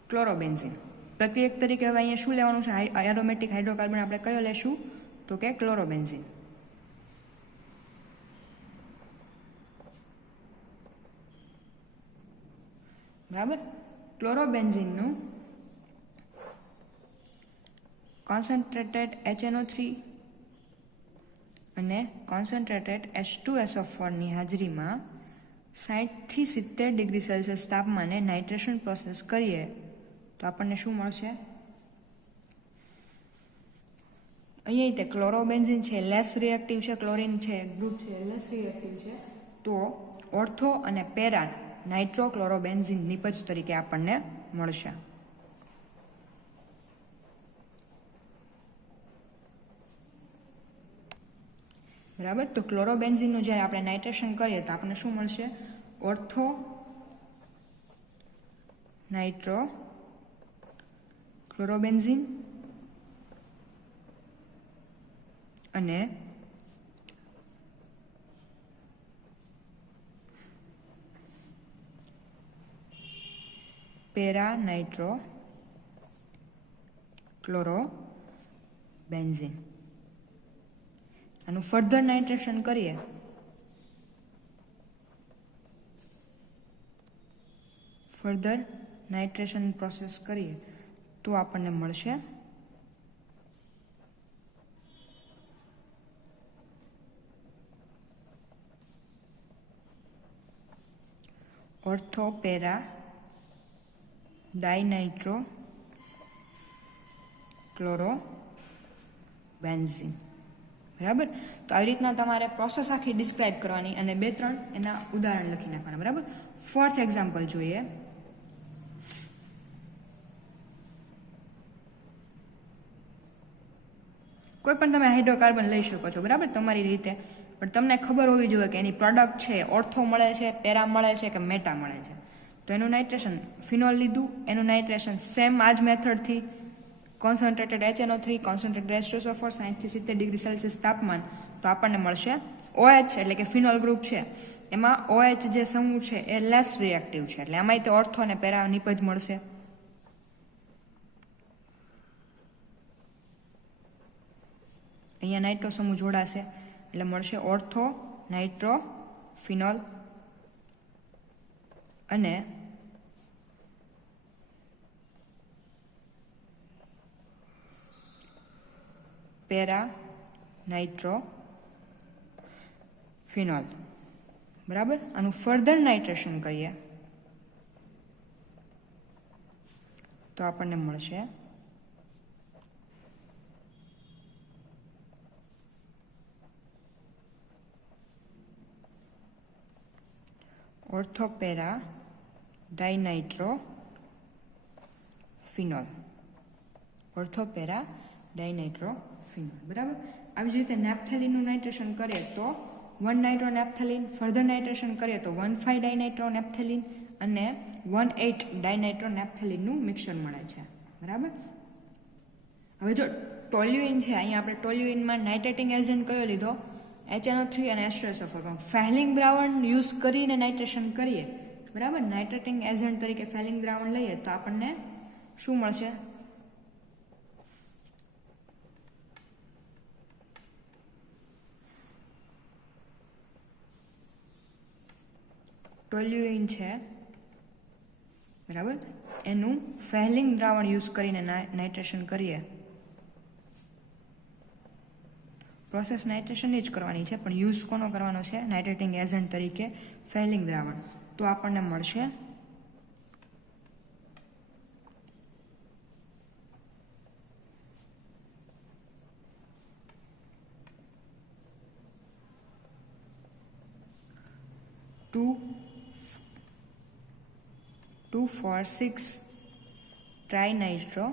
ક્લોરોબેન્ઝિન. પ્રક્રિયક તરીકે હવે અહીંયા શું લેવાનું છે? એરોમેટિક હાઇડ્રોકાર્બન આપણે કયો લેશું? તો કે ક્લોરોબેન્ઝિન. બરાબર. ક્લોરોબેન્ઝિનનું કોન્સન્ટ્રેટેડ HNO3 અને કોન્સન્ટ્રેટેડ H2SO4 ની હાજરીમાં 60 થી 70 ડિગ્રી સેલ્સિયસ તાપમાને નાઇટ્રેશન પ્રોસેસ કરીએ તો આપણને શું મળશે? અહીંયા તે ક્લોરોબેન્ઝિન છે લેસ રિએક્ટિવ છે, ક્લોરિન છે ગ્રુપ છે લેસ રિએક્ટિવ છે, તો ઓર્થો અને પેરા નાઇટ્રો ક્લોરોબેન્ઝિન નિપજ તરીકે આપણને મળશે. બરાબર. તો ક્લોરોબેન્ઝિનનું જ્યારે આપણે નાઇટ્રેશન કરીએ તો આપણને શું મળશે? ઓર્થો નાઇટ્રો ક્લોરોબેન્ઝિન અને પેરા નાઇટ્રો ક્લોરોબેન્ઝિન. આનું ફર્ધર નાઇટ્રેશન કરીએ પ્રોસેસ કરીએ તો આપણને મળશે ઓર્થો પેરા ડાઇનાઇટ્રો ક્લોરોબેન્ઝિન. બરાબર. તો આવી રીતના તમારે પ્રોસેસ આખી ડિસ્ક્રાઇબ કરવાની અને 2-3 એના ઉદાહરણ લખી નાખવાના. બરાબર. ફોર્થ એક્ઝામ્પલ જોઈએ કોઈ પણ તમે હાઇડ્રોકાર્બન લઈ શકો છો, બરાબર, તમારી રીતે, પણ તમને ખબર હોવી જોઈએ કે એની પ્રોડક્ટ છે ઓર્થો મળે છે, પેરા મળે છે કે મેટા મળે છે. તો એનું નાઇટ્રેશન ફિનોલ લીધું, એનું નાઇટ્રેશન સેમ આ જ મેથડથી કોન્સન્ટ્રેટેડ HNO3 કોન્સન્ટ્રેટેડ H2SO4 60 થી 70 ડિગ્રી સેલ્સિયસ તાપમાન, તો આપણને મળશે OH એટલે કે ફિનોલ ગ્રુપ છે. એમાં OH જે સમૂહ છે એ લેસ રિએક્ટિવ છે, એટલે આમાંય તે ઓર્થો અને પેરા નિપજ મળશે. અહીંયા નાઇટ્રો સમૂહ જોડાશે એટલે મળશે ઓર્થો નાઇટ્રો ફિનોલ અને પેરા નાઇટ્રો ફિનોલ, બરાબર. આનું ફર્ધર નાઇટ્રેશન કરીએ તો આપણને મળશે ઓર્થોપેરા ડાયનાઇટ્રો ફિનોલ, ઓર્થોપેરા ડાયનાઇટ્રો ફિનોલ, બરાબર. આવી જ રીતે નેપ્થેલિનનું નાઇટ્રેશન કરીએ તો 1 નાઇટ્રો નેપ્થેલિન, ફર્ધર નાઇટ્રેશન કરીએ તો 1,5 ડાયનાઇટ્રો નેપ્થેલિન અને 1,8 ડાયનાઇટ્રો નેપ્થેલિનનું મિક્સર મળે છે, બરાબર. હવે જો ટોલ્યુઇન છે, અહીંયા આપણે ટોલ્યુઇનમાં નાઇટ્રેટિંગ એજન્ટ કયો લીધો? HNO3 અને H2SO4. ફેહલિંગ દ્રાવણ યુઝ કરીને નાઇટ્રેશન કરીએ, બરાબર, નાઇટ્રેટિંગ એજન્ટ તરીકે ફેહલિંગ દ્રાવણ લઈએ તો આપણને શું મળશે? ટોલ્યુઇન છે, બરાબર, એનું ફેહલિંગ દ્રાવણ યુઝ કરીને નાઇટ્રેશન કરીએ, પ્રોસેસ નાઇટ્રેશનની જ કરવાની છે પણ યુઝ કોનો કરવાનો છે? નાઇટ્રેટિંગ એજન્ટ તરીકે ફેહલિંગ દ્રાવણ, તો આપણને મળશે ટુ 4,6 ટ્રાઇનાઇટ્રો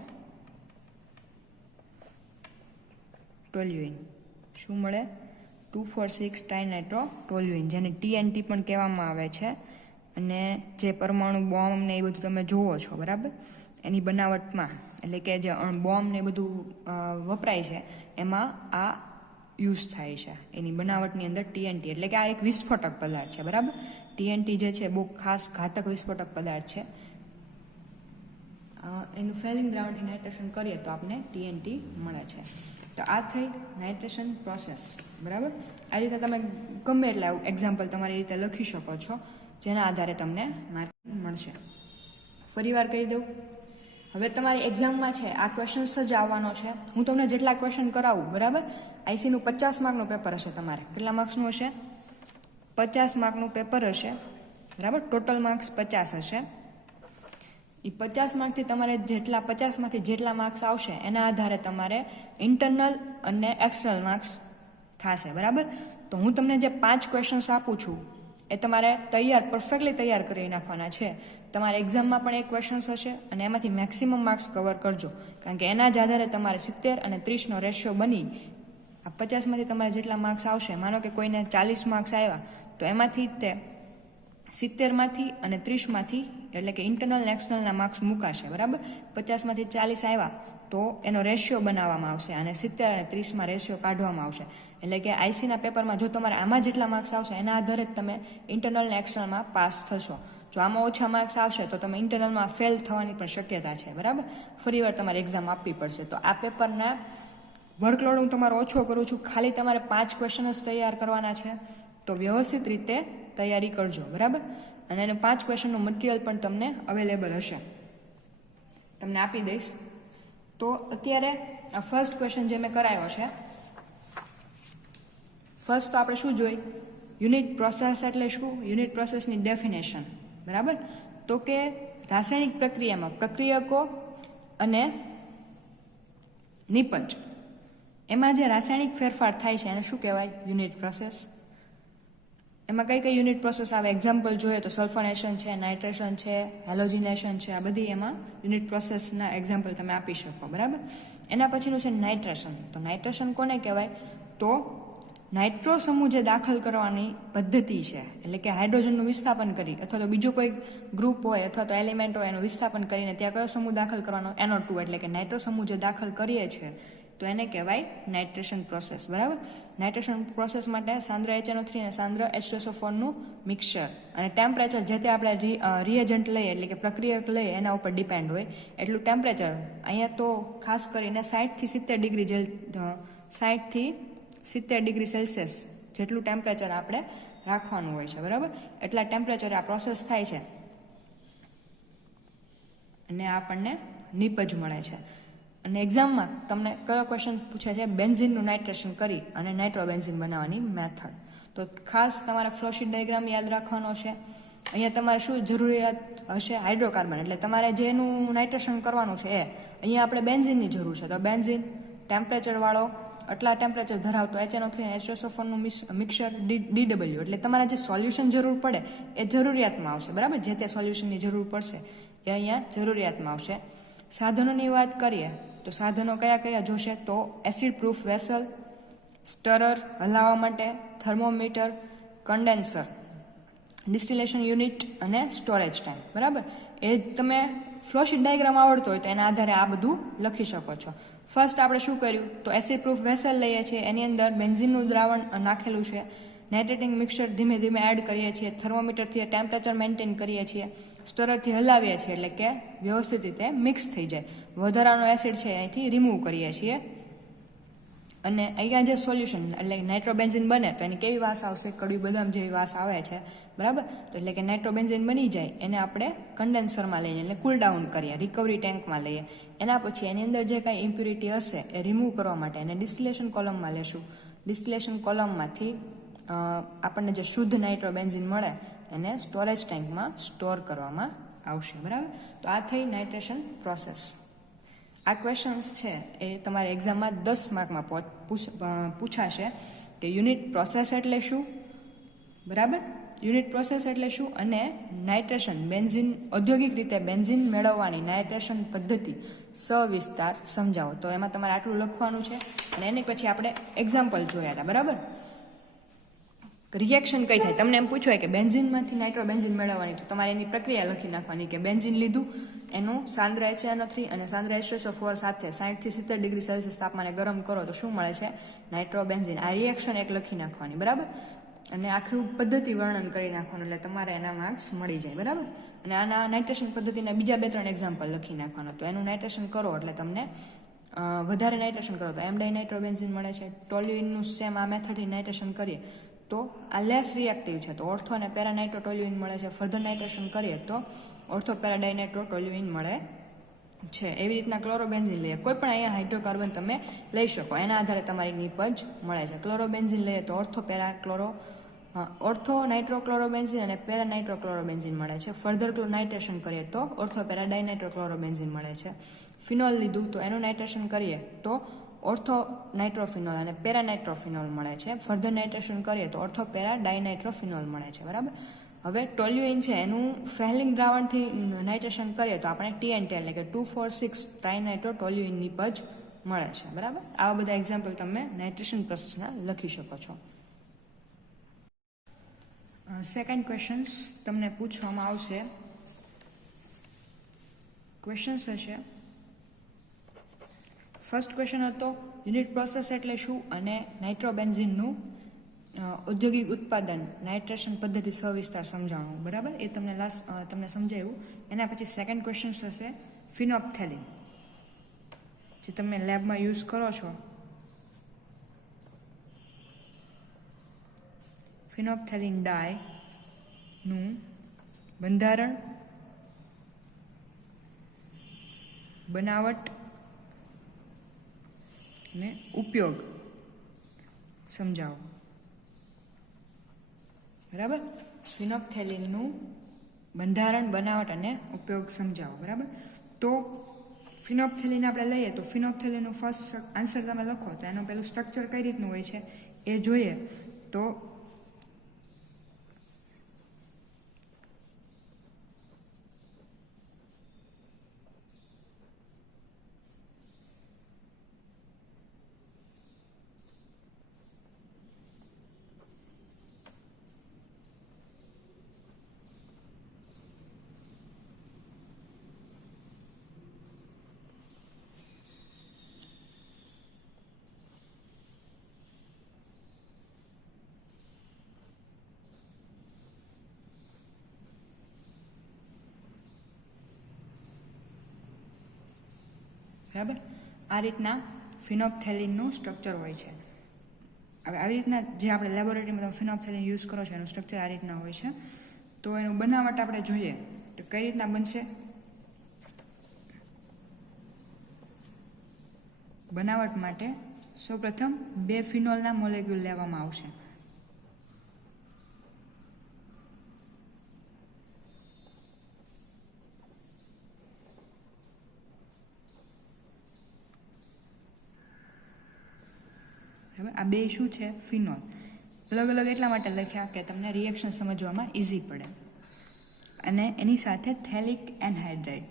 ટોલ્યુઇન. શું મળે? 2,4,6 ટ્રાઇનાઇટ્રો ટોલ્યુઇન, જેને TNT પણ કહેવામાં આવે છે. અને જે પરમાણુ બોમ્બ ને એ બધું તમે જુઓ છો, બરાબર, એની બનાવટમાં, એટલે કે જે બોમ્બ ને બધું વપરાય છે એમાં આ યુઝ થાય છે. એની બનાવટની અંદર TNT, એટલે કે આ એક વિસ્ફોટક પદાર્થ છે, બરાબર. TNT જે છે બહુ ખાસ ઘાતક વિસ્ફોટક પદાર્થ છે. એનું ફેહલિંગ દ્રાવણથી નાઇટ્રેશન કરીએ તો આપણે TNT મળે છે. તો આ થઈ નાઇટ્રેશન પ્રોસેસ, બરાબર. આ રીતે તમે ગમે એટલે એક્ઝામ્પલ તમારી રીતે લખી શકો છો, જેના આધારે તમને માર્કિંગ મળશે. ફરી વાર કહી દઉં, હવે તમારી એક્ઝામમાં છે આ ક્વેશ્ચન્સ જ આવવાનો છે. હું તમને જેટલા ક્વેશ્ચન કરાવું, બરાબર, આઈસીનું 50 માર્કનું પેપર હશે. તમારે કેટલા માર્ક્સનું હશે? 50 માર્કનું પેપર હશે, બરાબર. ટોટલ માર્ક્સ 50 હશે. એ 50 માર્કથી તમારે 50માંથી જેટલા માર્ક્સ આવશે એના આધારે તમારે ઇન્ટરનલ અને એક્સટર્નલ માર્ક્સ થશે, બરાબર. તો હું તમને જે 5 ક્વેશ્ચન્સ આપું છું એ તમારે પરફેક્ટલી તૈયાર કરી નાખવાના છે. તમારે એક્ઝામમાં પણ એક ક્વેશ્ચન્સ હશે અને એમાંથી મેક્સિમમ માર્ક્સ કવર કરજો, કારણ કે એના જ આધારે તમારે 70 અને 30નો રેશિયો બની આ 50માંથી તમારે જેટલા માર્ક્સ આવશે, માનો કે કોઈને 40 માર્ક્સ આવ્યા તો એમાંથી તે 70માંથી અને 30માંથી, એટલે કે ઇન્ટરનલ અને એક્સટર્નલના માર્ક્સ મુકાશે, બરાબર. 50માંથી 40 આવ્યા તો એનો રેશિયો બનાવવામાં આવશે અને 70 અને 30માં રેશિયો કાઢવામાં આવશે. એટલે કે આઈસીના પેપરમાં જો તમારે આમાં જેટલા માર્ક્સ આવશે એના આધારે જ તમે ઇન્ટરનલ અને એક્સટર્નલમાં પાસ થશો. જો આમાં ઓછા માર્ક્સ આવશે તો તમે ઇન્ટરનલમાં ફેલ થવાની પણ શક્યતા છે, બરાબર. ફરીવાર તમારે એક્ઝામ આપવી પડશે. તો આ પેપરના વર્કલોડ હું તમારો ઓછો કરું છું. ખાલી તમારે 5 ક્વેશ્ચન જ તૈયાર કરવાના છે, તો વ્યવસ્થિત રીતે તૈયારી કરજો, બરાબર. અને એનું 5 ક્વેશ્ચનનું મટીરિયલ પણ તમને અવેલેબલ હશે, તમને આપી દઈશ. તો અત્યારે આ ફર્સ્ટ ક્વેશ્ચન જે મેં કરાયો છે, ફર્સ્ટ તો આપણે શું જોઈ? યુનિટ પ્રોસેસ એટલે શું? યુનિટ પ્રોસેસની ડેફિનેશન, બરાબર. તો કે રાસાયણિક પ્રક્રિયામાં પ્રક્રિયકો અને નિપજ, એમાં જે રાસાયણિક ફેરફાર થાય છે એને શું કહેવાય? Unit process. એમાં કઈ કઈ યુનિટ પ્રોસેસ આવે એક્ઝામ્પલ જોઈએ તો સલ્ફોનેશન છે, નાઇટ્રેશન છે, હેલોજિનેશન છે, આ બધી એમાં યુનિટ પ્રોસેસના એક્ઝામ્પલ તમે આપી શકો, બરાબર. એના પછીનું છે નાઇટ્રેશન. તો નાઇટ્રેશન કોને કહેવાય? તો નાઇટ્રો સમૂહ જે દાખલ કરવાની પદ્ધતિ છે, એટલે કે હાઇડ્રોજનનું વિસ્થાપન કરી અથવા તો બીજો કોઈ ગ્રુપ હોય અથવા તો એલિમેન્ટ હોય એનું વિસ્થાપન કરીને ત્યાં કયો સમૂહ દાખલ કરવાનો? NO2, એટલે કે નાઇટ્રો સમૂહ જે દાખલ કરીએ છીએ તો એને કહેવાય નાઇટ્રેશન પ્રોસેસ, બરાબર. નાઇટ્રેશન પ્રોસેસ માટે સાંદ્ર HNO3 અને સાંદ્ર H2SO4 નું મિક્સચર અને ટેમ્પરેચર જે તે આપણે રિએજન્ટ લઈએ એટલે કે પ્રક્રિયક લઈએ એના ઉપર ડિપેન્ડ હોય એટલું ટેમ્પરેચર અહીંયા તો ખાસ કરીને 60 થી 70 ડિગ્રી 60 થી 70 ડિગ્રી સેલ્સિયસ જેટલું ટેમ્પરેચર આપણે રાખવાનું હોય છે, બરાબર. એટલા ટેમ્પરેચરે આ પ્રોસેસ થાય છે અને આપણને નિપજ મળે છે. અને એક્ઝામમાં તમને કયો ક્વેશ્ચન પૂછે છે? બેન્ઝિનનું નાઇટ્રેશન કરી અને નાઇટ્રોબેન્ઝિન બનાવવાની મેથડ. તો ખાસ તમારે ફ્લોશીટ ડાયાગ્રામ યાદ રાખવાનો છે. અહીંયા તમારે શું જરૂરિયાત હશે? હાઇડ્રોકાર્બન, એટલે તમારે જેનું નાઇટ્રેશન કરવાનું છે એ. અહીંયા આપણે બેન્ઝિનની જરૂર છે, તો બેન્ઝિન ટેમ્પરેચરવાળો આટલા ટેમ્પરેચર ધરાવતો HNO3 અને H2SO4 નું મિક્સર DW, એટલે તમારે જે સોલ્યુશન જરૂર પડે એ જરૂરિયાતમાં આવશે, બરાબર. જે તે સોલ્યુશનની જરૂર પડશે એ અહીંયા જરૂરિયાતમાં આવશે. સાધનોની વાત કરીએ તો સાધનો કયા કયા જોશે? તો એસિડ પ્રૂફ વેસલ, સ્ટરર હલાવવા માટે, થર્મોમીટર, કન્ડેન્સર, ડિસ્ટિલેશન યુનિટ અને સ્ટોરેજ ટેન્ક, બરાબર. એ તમે ફ્લોશીટ ડાયાગ્રામ આવડતો હોય તો એના આધારે આ બધું લખી શકો છો. ફર્સ્ટ આપણે શું કર્યું? તો એસિડ પ્રૂફ વેસલ લઈએ છીએ, એની અંદર બેન્ઝિનનું દ્રાવણ નાખેલું છે, નાઇટ્રેટિંગ મિક્સર ધીમે ધીમે એડ કરીએ છીએ, થર્મોમીટરથી ટેમ્પરેચર મેન્ટેન કરીએ છીએ, સ્ટરરથી હલાવીએ છીએ એટલે કે વ્યવસ્થિત રીતે મિક્સ થઈ જાય, વધારાનો એસિડ છે અહીંથી રિમૂવ કરીએ છીએ અને અહીંયા જે સોલ્યુશન એટલે નાઇટ્રોબેન્ઝિન બને તો એની કેવી વાસ આવશે? કડવી બદામ જેવી વાસ આવે છે, બરાબર. તો એટલે કે નાઇટ્રોબેન્ઝિન બની જાય એને આપણે કન્ડેન્સરમાં લઈએ એટલે કુલ ડાઉન કરીએ, રિકવરી ટેન્કમાં લઈએ. એના પછી એની અંદર જે કાંઈ ઇમ્પ્યુરિટી હશે એ રિમૂવ કરવા માટે એને ડિસ્ટિલેશન કોલમમાં લેશું. ડિસ્ટિલેશન કોલમમાંથી આપણને જે શુદ્ધ નાઇટ્રોબેન્ઝિન મળે એને સ્ટોરેજ ટેન્કમાં સ્ટોર કરવામાં આવશે, બરાબર. તો આ થઈ નાઇટ્રેશન પ્રોસેસ. આ ક્વેશ્ચન્સ છે એ તમારે એક્ઝામમાં 10 માર્કમાં પૂછાશે કે યુનિટ પ્રોસેસ એટલે શું, બરાબર. યુનિટ પ્રોસેસ એટલે શું અને નાઇટ્રેશન બેન્ઝિન ઔદ્યોગિક રીતે બેન્ઝિન મેળવવાની નાઇટ્રેશન પદ્ધતિ સવિસ્તાર સમજાવો. તો એમાં તમારે આટલું લખવાનું છે અને એની પછી આપણે એક્ઝામ્પલ જોયા હતા, બરાબર. રિએક્શન કઈ થાય? તમને એમ પૂછાય કે બેન્ઝિનમાંથી નાઇટ્રોબેન્ઝિન મેળવવાની, તો તમારે એની પ્રક્રિયા લખી નાખવાની કે બેન્ઝિન લીધું, એનું સાંદ્ર HNO3 અને સાંદ્ર H2SO4 સાથે 60 થી 70 ડિગ્રી સેલ્સિયસ તાપમાને ગરમ કરો તો શું મળે છે? નાઇટ્રોબેન્ઝિન. આ રિએક્શન એક લખી નાખવાની, બરાબર. અને આખું પદ્ધતિ વર્ણન કરી નાખવાનું એટલે તમારે એના માર્ક્સ મળી જાય, બરાબર. અને આના નાઇટ્રેશન પદ્ધતિના બીજા 2-3 એક્ઝામ્પલ લખી નાખવાનું. તો એનું નાઇટ્રેશન કરો એટલે તમને વધારે નાઇટ્રેશન કરો તો M-ડાયનાઇટ્રોબેન્ઝિન મળે છે. ટોલ્યુઇનનું સેમ આ મેથડથી નાઇટ્રેશન કરીએ તો આ લેસ રિએક્ટિવ છે તો ઓર્થો અને પેરાનાઇટ્રોટોલ્યુઇન મળે છે. ફર્ધર નાઇટ્રેશન કરીએ તો ઓર્થો પેરાડાયનાઇટ્રોટોલ્યુઇન મળે છે. એવી રીતના ક્લોરોબેન્ઝિન લઈએ, કોઈ પણ અહીંયા હાઇડ્રોકાર્બન તમે લઈ શકો, એના આધારે તમારી નિપજ મળે છે. ક્લોરોબેન્ઝિન લઈએ તો ઓર્થો નાઇટ્રોક્લોરોબેન્ઝિન અને પેરાનાઇટ્રોક્લોરોબેન્ઝિન મળે છે. ફર્ધર નાઇટ્રેશન કરીએ તો ઓર્થો પેરાડાયનાઇટ્રોક્લોરોબેન્ઝિન મળે છે. ફિનોલ લીધું તો એનું નાઇટ્રેશન કરીએ તો ઓર્થો નાઇટ્રોફિનોલ અને પેરાનાઇટ્રોફિનોલ મળે છે. ફર્ધર નાઇટ્રેશન કરીએ તો ઓર્થો પેરા ડાયનાઇટ્રોફિનોલ મળે છે, બરાબર. હવે ટોલ્યુઇન છે એનું ફેલિંગ દ્રાવણથી નાઇટ્રેશન કરીએ તો આપણે TNT એટલે કે 2,4,6 ટ્રાઇનાઇટ્રોટોલ્યુઇન નિપજ મળે છે, બરાબર. આવા બધા એક્ઝામ્પલ તમે નાઇટ્રેશન પ્રોસેસના લખી શકો છો. સેકન્ડ ક્વેશ્ચન્સ તમને પૂછવામાં આવશે. ક્વેશ્ચન્સ હશે. ફર્સ્ટ ક્વેશ્ચન હતો યુનિટ પ્રોસેસ એટલે શું અને નાઇટ્રોબેન્ઝિનનું ઔદ્યોગિક ઉત્પાદન નાઇટ્રેશન પદ્ધતિ સવિસ્તાર સમજાવવું, બરાબર. એ તમને સમજાવ્યું. એના પછી સેકન્ડ ક્વેશ્ચન હશે ફિનોપ્થેલિન, જે તમે લેબમાં યુઝ કરો છો. ફિનોપ્થેલિન ડાયનું બંધારણ, બનાવટ અને ઉપયોગ સમજાવો, બરાબર. ફિનોપ્થેલિનનું બંધારણ, બનાવટ અને ઉપયોગ સમજાવો, બરાબર. તો ફિનોપ્થેલિન આપણે લઈએ તો ફિનોપ્થેલિનનું ફર્સ્ટ આન્સર તમે લખો તો એનું પેલું સ્ટ્રક્ચર કઈ રીતનું હોય છે એ જોઈએ તો બરાબર. આ રીતના ફિનોપ્થેલિનનું સ્ટ્રક્ચર હોય છે. હવે આવી રીતના જે આપણે લેબોરેટરીમાં તમે ફિનોપ્થેલિન યુઝ કરો છો એનું સ્ટ્રક્ચર આ રીતના હોય છે. તો એનું બનાવટ આપણે જોઈએ તો કઈ રીતના બનશે. બનાવટ માટે સૌપ્રથમ 2 ફિનોલના મોલેક્યુલ લેવામાં આવશે. હવે આ 2 શું છે? ફિનોલ. અલગ અલગ એટલા માટે લખ્યા કે તમને રિએક્શન સમજવામાં ઇઝી પડે. અને એની સાથે થેલિક એનહાઇડ્રાઇડ.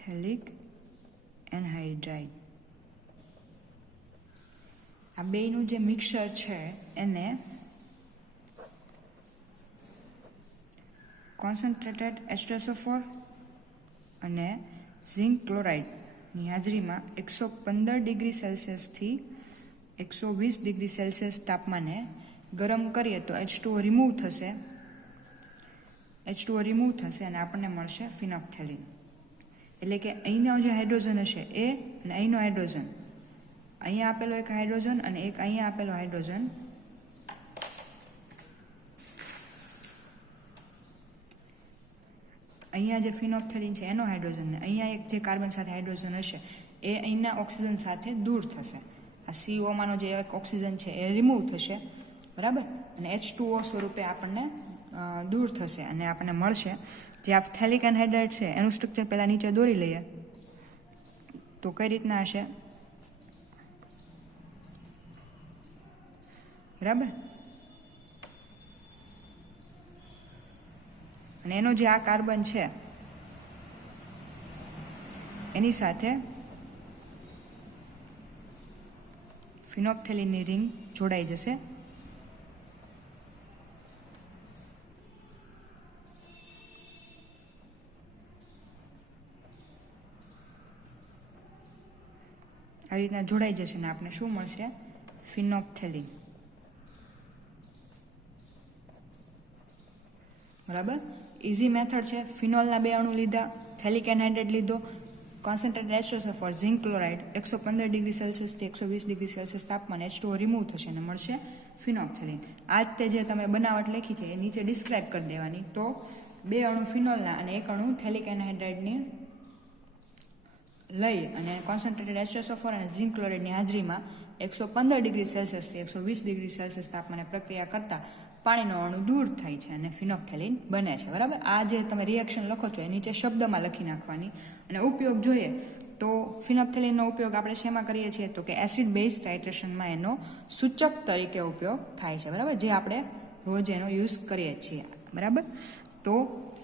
થેલિક એનહાઇડ્રાઇડ. આ બેયનું જે મિક્સર છે એને કોન્સન્ટ્રેટેડ H2SO4 અને ઝિંક ક્લોરાઇડની હાજરીમાં 115 ડિગ્રી સેલ્સિયસથી 120 ડિગ્રી સેલ્સિયસ તાપમાને ગરમ કરીએ તો H2O રિમૂવ થશે. H2O રિમૂવ થશે અને આપણને મળશે ફિનોપ્થેલિન. એટલે કે અહીંનો જે હાઇડ્રોજન હશે એ અને અહીંનો હાઇડ્રોજન, અહીંયા આપેલો એક હાઇડ્રોજન અને એક અહીંયા આપેલો હાઇડ્રોજન, અહીંયા જે ફિનોપ્થેલિન છે એનો હાઇડ્રોજન ને અહીંયા એક જે કાર્બન સાથે હાઇડ્રોજન હશે એ અહીંના ઓક્સિજન સાથે દૂર થશે. આ CO-માંનો જે એક ઓક્સિજન છે એ રિમૂવ થશે, બરાબર, અને H2O સ્વરૂપે આપણને દૂર થશે અને આપણને મળશે જે આ થેલિક એનહાઇડ્રાઇડ છે એનું સ્ટ્રક્ચર પહેલાં નીચે દોરી લઈએ તો કઈ રીતના હશે, બરાબર. અને એનો જે આ કાર્બન છે એની સાથે ફિનોપ્થેલિનની રિંગ જોડાઈ જશે. આ રીતના જોડાઈ જશે ને આપણે શું મળશે? ફિનોપ્થેલિન. બરાબર. ઇઝી મેથડ છે. ફિનોલના 2 અણુ લીધા, થેલિક એનહાઇડ્રાઇડ લીધો, concentrated H2SO4, zinc chloride, 115 degree સેલ્સિયસથી 120 ડિગ્રી સેલ્સિયસ તાપમાન H2O રિમૂવ થશે અને મળશે ફિનોપ્થેલિન. આ જ તે જે તમે બનાવટ લખી છે એ નીચે ડિસ્ક્રાઇબ કરી દેવાની. તો 2 અણુ ફિનોલના અને 1 અણુ થેલિક એનહાઇડ્રાઇડની લઈ અને કોન્સન્ટ્રેટેડ H2SO4 અને ઝિંક ક્લોરાઇડની હાજરીમાં 115 ડિગ્રી સેલ્સિયસથી 120 ડિગ્રી સેલ્સિયસ તાપમાને પ્રક્રિયા કરતા પાણીનો અણુ દૂર થાય છે અને ફિનોપ્થેલિન બને છે, બરાબર. આ જે તમે રિએક્શન લખો છો એ નીચે શબ્દમાં લખી નાખવાની. અને ઉપયોગ જોઈએ તો ફિનોપ્થેલિનનો ઉપયોગ આપણે શેમાં કરીએ છીએ તો કે એસિડ બેઝ ટાઇટ્રેશનમાં એનો સૂચક તરીકે ઉપયોગ થાય છે, બરાબર, જે આપણે રોજ એનો યુઝ કરીએ છીએ, બરાબર. તો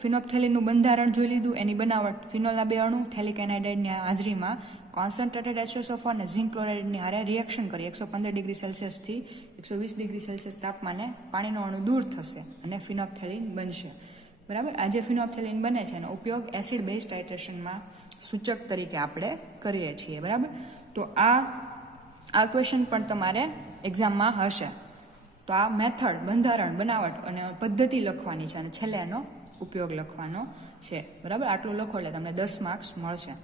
ફિનોપ્થેલિનનું બંધારણ જોઈ લીધું, એની બનાવટ ફિનોલના 2 અણુ થેલિક એનહાઇડ્રાઇડની હાજરીમાં કોન્સન્ટ્રેટેડ H2SO4 અને ઝિંક ક્લોરાઇડની હારે રિએક્શન કરી 115 ડિગ્રી સેલ્સિયસથી 120 ડિગ્રી સેલ્સિયસ તાપમાને પાણીનો અણુ દૂર થશે અને ફિનોપ્થેલિન બનશે, બરાબર. આ જે ફિનોપ્થેલિન બને છે એનો ઉપયોગ એસિડ બેઝ ટાઇટ્રેશનમાં સૂચક તરીકે આપણે કરીએ છીએ, બરાબર. તો આ ક્વેશ્ચન પણ તમારે એક્ઝામમાં હશે. તો આ મેથડ, બંધારણ, બનાવટ અને પદ્ધતિ લખવાની છે અને છેલ્લે એનો ઉપયોગ લખવાનો છે, બરાબર. આટલું લખો એટલે તમને 10 માર્ક્સ મળશે.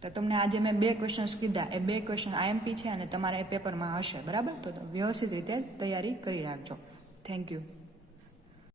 તો તમને આજે મેં 2 ક્વેશ્ચન્સ કીધા એ 2 ક્વેશ્ચન IMP છે અને તમારા એ પેપરમાં હશે, બરાબર. તો વ્યવસ્થિત રીતે તૈયારી કરી રાખજો. Thank you.